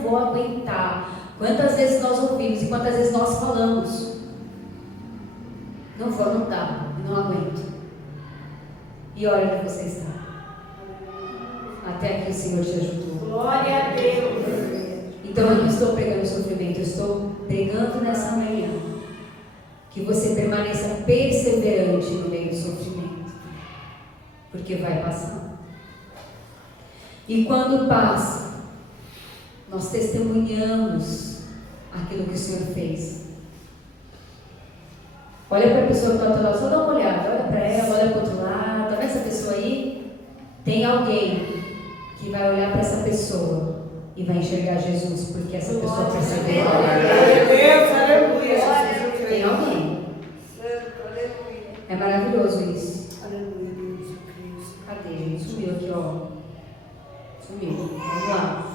vou aguentar. Quantas vezes nós ouvimos e quantas vezes nós falamos? Não vou, não dá. Não aguento. E olha onde você está. Até aqui o Senhor te ajudou. Glória a Deus. Então eu não estou pregando sofrimento, eu estou pregando nessa manhã que você permaneça perseverante no meio do sofrimento, porque vai passar. E quando passa, nós testemunhamos aquilo que o Senhor fez. Olha para a pessoa que está ao teu lado, só dá uma olhada, olha para ela, olha para o outro lado. Está vendo essa pessoa aí? Tem alguém que vai olhar para essa pessoa e vai enxergar Jesus, porque essa pessoa percebeu. Glória a Deus, aleluia. Tem alguém. É maravilhoso isso. Cadê, gente? Sumiu aqui, ó. Sumiu. Vamos lá.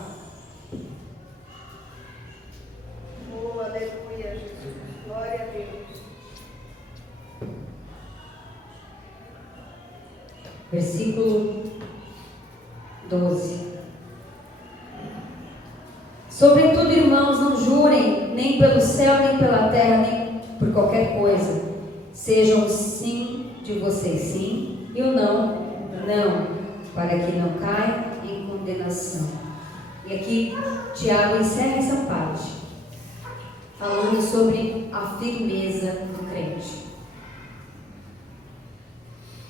Oh, aleluia, Jesus. Glória a Deus. Versículo 12. Sobretudo, irmãos, não jurem nem pelo céu, nem pela terra, nem por qualquer coisa. Sejam o sim de vocês sim e o não, não, para que não caia em condenação. E aqui Tiago encerra essa parte, falando sobre a firmeza do crente.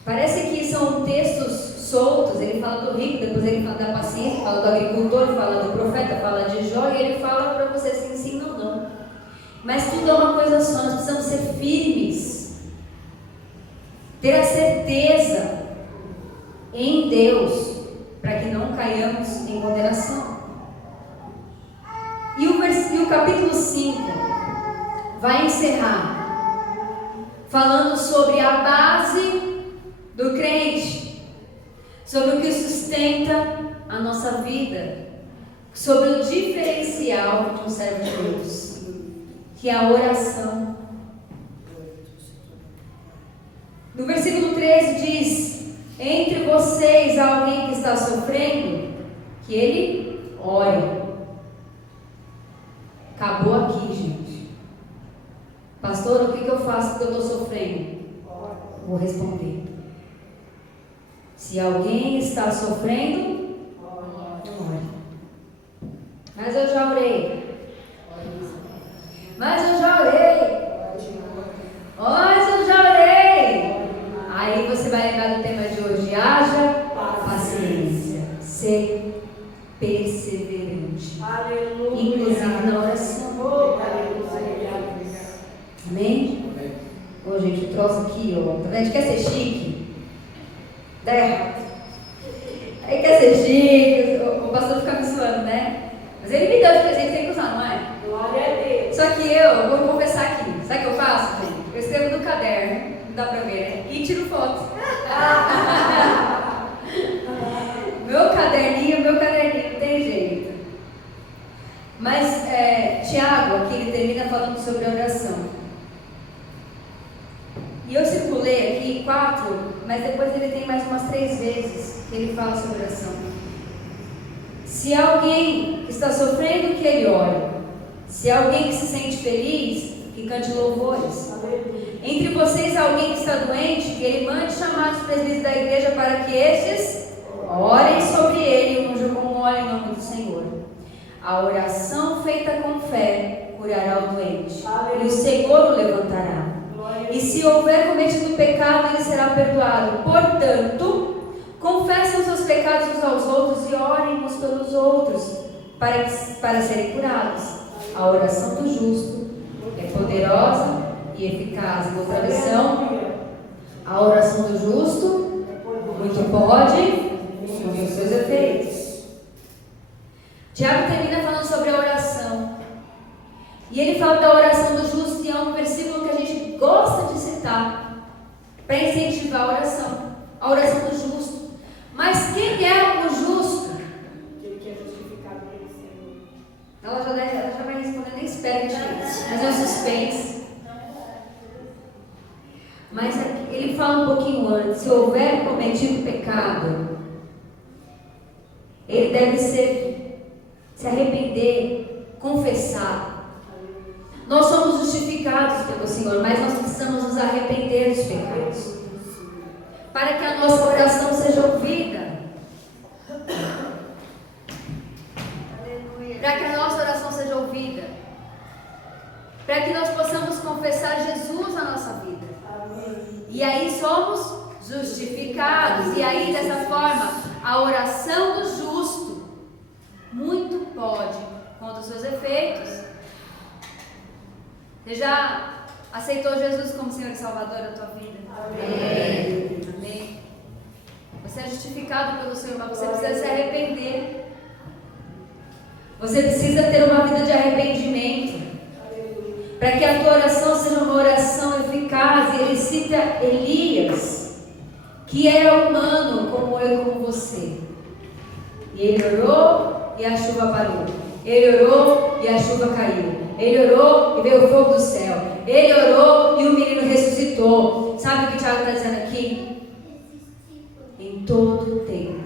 Parece que são textos soltos. Ele fala do rico, depois ele fala da paciência, fala do agricultor, fala do profeta, fala de Jó, e ele fala para você assim, sim, não, não. Mas tudo é uma coisa só, nós precisamos ser firmes, ter a certeza em Deus, para que não caiamos em condenação. E o capítulo 5 vai encerrar falando sobre a base do crente, sobre o que sustenta a nossa vida, sobre o diferencial de um servo de Deus, que é a oração. No versículo 13 diz: entre vocês há alguém que está sofrendo, que ele ore. Acabou aqui, gente. Pastor, o que eu faço porque eu estou sofrendo? Vou responder. Se alguém está sofrendo, ore. Mas eu já orei. Mas eu já orei. Aí você vai lembrar do tema de hoje. Haja paciência. Ser perseverante. Aleluia. Inclusive na oração. Amém? Ô, gente, o troço aqui, ó. Tá vendo? Quer ser chique? Dá errado. Aí quer ser chique, o pastor fica me suando, né? Mas ele me deu de presente, tem que usar, não é? Glória a Deus. Só que eu vou confessar aqui. Sabe o que eu faço, gente? Eu escrevo no caderno, não dá pra ver, né? E tiro foto. Meu caderninho, não tem jeito. Mas Tiago, aqui ele termina falando sobre a oração. E eu circulei aqui 4, mas depois ele tem mais umas 3 vezes que ele fala sobre oração. Se alguém está sofrendo, que ele ore. Se alguém que se sente feliz, que cante louvores. Entre vocês há alguém que está doente, que ele mande chamar os presbíteros da igreja para que estes orem sobre ele e unjam com óleo em nome do Senhor. A oração feita com fé curará o doente, e o Senhor o levantará. E se houver cometido pecado, ele será perdoado. Portanto, confessem os seus pecados uns aos outros e orem uns pelos outros, para serem curados. A oração do justo é poderosa e eficaz. Em outra versão, a oração do justo muito pode com os seus efeitos. Tiago termina falando sobre a oração. E ele fala da oração do justo, que é um versículo que a gente gosta de citar para incentivar a oração do justo. Mas quem é o justo? Aquele que é justificado pelo Senhor. Ela já vai responder, nem espera que chegue. Mas é um suspense. Mas ele fala um pouquinho antes: se houver cometido pecado, ele deve se arrepender, confessar. Nós somos justificados pelo Senhor, mas nós precisamos nos arrepender dos pecados, para que a nossa oração seja ouvida. Para que a nossa oração seja ouvida. Para que nós possamos confessar Jesus na nossa vida. E aí somos justificados. E aí, dessa forma, a oração do justo muito pode contra os seus efeitos. Você já aceitou Jesus como Senhor e Salvador da tua vida? Amém. Amém. Você é justificado pelo Senhor, mas você precisa se arrepender. Você precisa ter uma vida de arrependimento. Para que a tua oração seja uma oração eficaz. E ele cita Elias, que era humano como eu e como você. E ele orou e a chuva parou. Ele orou e a chuva caiu. Ele orou e veio o fogo do céu. Ele orou e o menino ressuscitou. Sabe o que o Tiago está dizendo aqui? Em todo o tempo.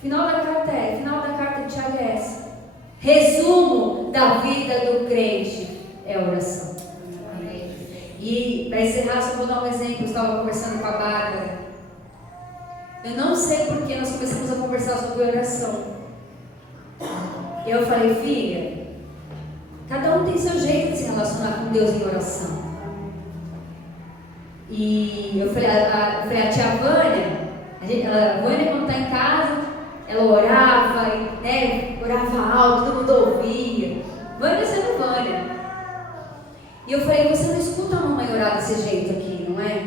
Final da carta de Tiago é essa. Resumo da vida do crente é a oração. Amém. E para encerrar, só vou dar um exemplo. Eu estava conversando com a Bárbara. Eu não sei porque nós começamos a conversar sobre oração. E eu falei: filha, cada um tem seu jeito de se relacionar com Deus em oração. E eu falei, a tia Vânia, a Vânia quando está em casa, ela orava, né, orava alto, todo mundo ouvia. Vânia sendo Vânia. E eu falei: você não escuta a mamãe orar desse jeito aqui, não é?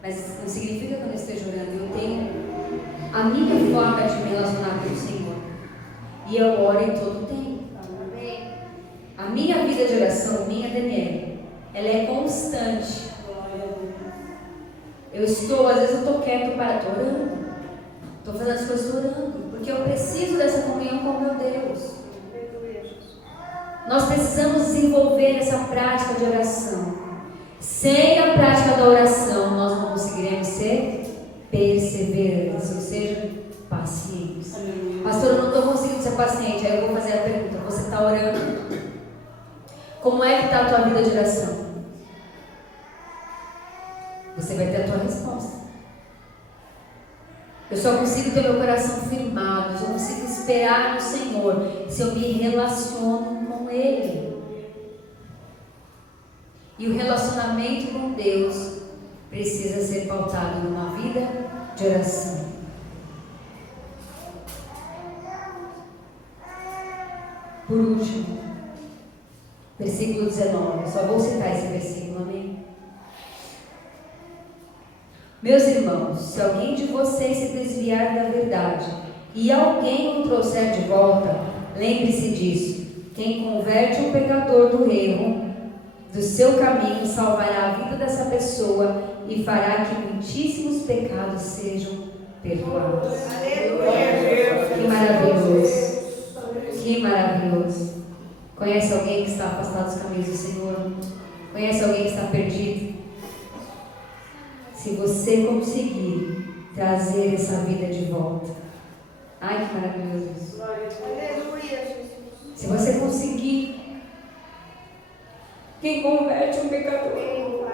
Mas não significa que eu não esteja orando. Eu tenho a minha forma de me relacionar com o Senhor. E eu oro em todo o tempo. A minha vida de oração, minha Daniela, ela é constante. Às vezes eu estou quieto, estou orando. Estou fazendo as coisas orando. Porque eu preciso dessa comunhão com o meu Deus. Nós precisamos desenvolver essa prática de oração. Sem a prática da oração, nós não conseguiremos ser perseverantes, ou seja, pacientes. Pastor, eu não estou conseguindo ser paciente. Aí eu vou fazer a pergunta: você está orando? Como é que está a tua vida de oração? Você vai ter a tua resposta. Eu só consigo ter meu coração firmado, eu só consigo esperar no Senhor se eu me relaciono com Ele. E o relacionamento com Deus precisa ser pautado numa vida de oração. Por último, versículo 19. Só vou citar esse versículo, amém? Meus irmãos, se alguém de vocês se desviar da verdade e alguém o trouxer de volta, lembre-se disso: quem converte um pecador do erro do seu caminho salvará a vida dessa pessoa e fará que muitíssimos pecados sejam perdoados. Que maravilhoso! Que maravilhoso! Conhece alguém que está afastado dos caminhos do Senhor? Conhece alguém que está perdido? Se você conseguir trazer essa vida de volta. Ai, que maravilhoso isso. Aleluia, Jesus. Se você conseguir, quem converte um pecador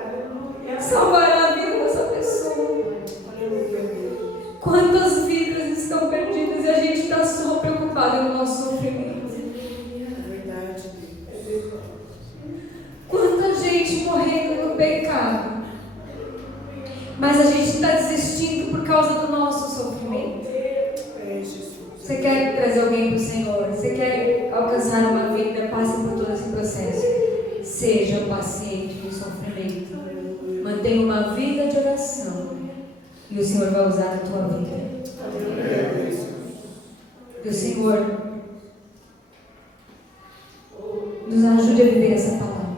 salvará a vida dessa pessoa. Quantas vidas estão perdidas e a gente está só preocupado com o nosso sofrimento? Quanta gente morrendo no pecado, mas a gente está desistindo por causa do nosso sofrimento. Você quer trazer alguém para o Senhor? Você quer alcançar uma vida? Passe por todo esse processo. Seja paciente com o sofrimento. Mantenha uma vida de oração. E o Senhor vai usar a tua vida. E o Senhor Nos ajude a viver essa palavra.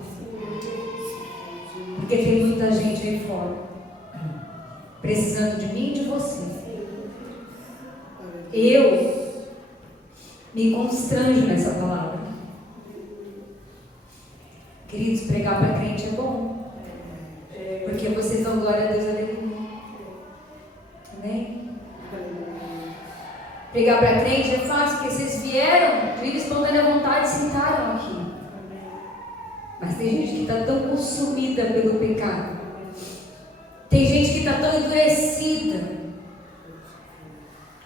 Porque tem muita gente aí fora precisando de mim e de você. Eu me constranjo nessa palavra. Queridos, pregar para crente é bom. Porque vocês dão glória a Deus, aleluia. Amém? Pregar para crente é fácil, porque vocês vieram de livre espontânea vontade e sentaram aqui. Mas tem gente que está tão consumida pelo pecado. Tem gente que está tão endurecida,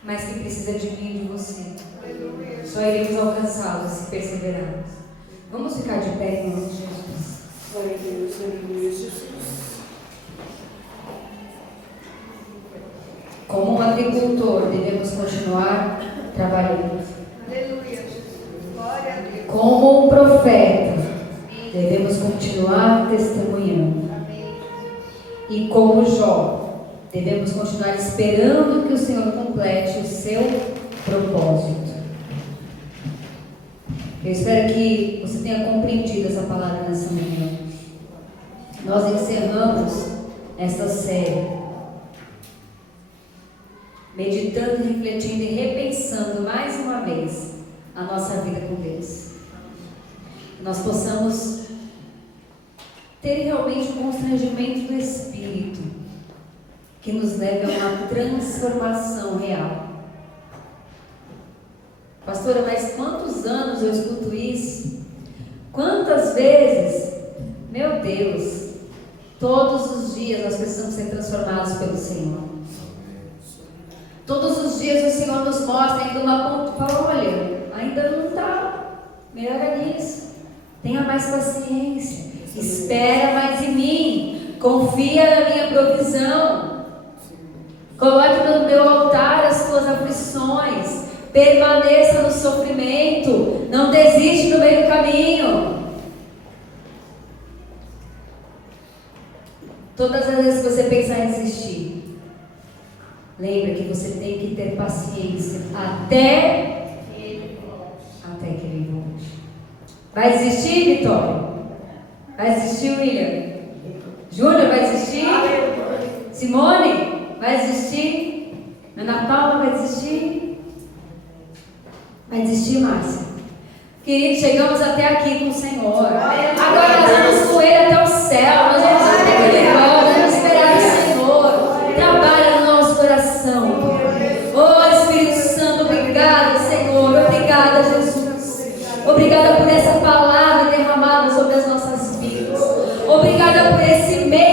mas que precisa de mim e de você. Só iremos alcançá-los se perseverarmos. Vamos ficar de pé em nome de Jesus. Glória a Deus, aleluia, Jesus. Como um agricultor, devemos continuar trabalhando. Aleluia. Glória a Deus. Como um profeta, devemos continuar testemunhando. Amém. E como Jó, devemos continuar esperando que o Senhor complete o seu propósito. Eu espero que você tenha compreendido essa palavra nessa manhã. Nós encerramos esta série meditando, refletindo e repensando mais uma vez a nossa vida com Deus. Que nós possamos ter realmente um constrangimento do Espírito que nos leve a uma transformação real. Pastora, mas quantos anos eu escuto isso? Quantas vezes? Meu Deus, todos os dias nós precisamos ser transformados pelo Senhor. Todos os dias o Senhor nos mostra ainda uma ponta e fala, olha, ainda não está, melhora nisso, tenha mais paciência, espera mais em mim, confia na minha provisão, coloque no meu altar as tuas aflições, permaneça no sofrimento, não desiste no meio do caminho. Todas as vezes que você pensar em desistir, lembra que você tem que ter paciência até que ele volte. Vai desistir, Vitória? Vai desistir, William? Júnior, vai desistir? Simone, vai desistir? Ana Paula, vai desistir? Vai desistir, Márcia? Queridos, chegamos até aqui com o Senhor. Agora nós vamos com Ele até o céu. Nós vamos até Ele volta. Vamos esperar o Senhor. Trabalha no nosso coração. Oh, Espírito Santo, obrigada, Senhor. Obrigada, Jesus. Obrigada por essa palavra derramada sobre as nossas vidas. Obrigada por esse mês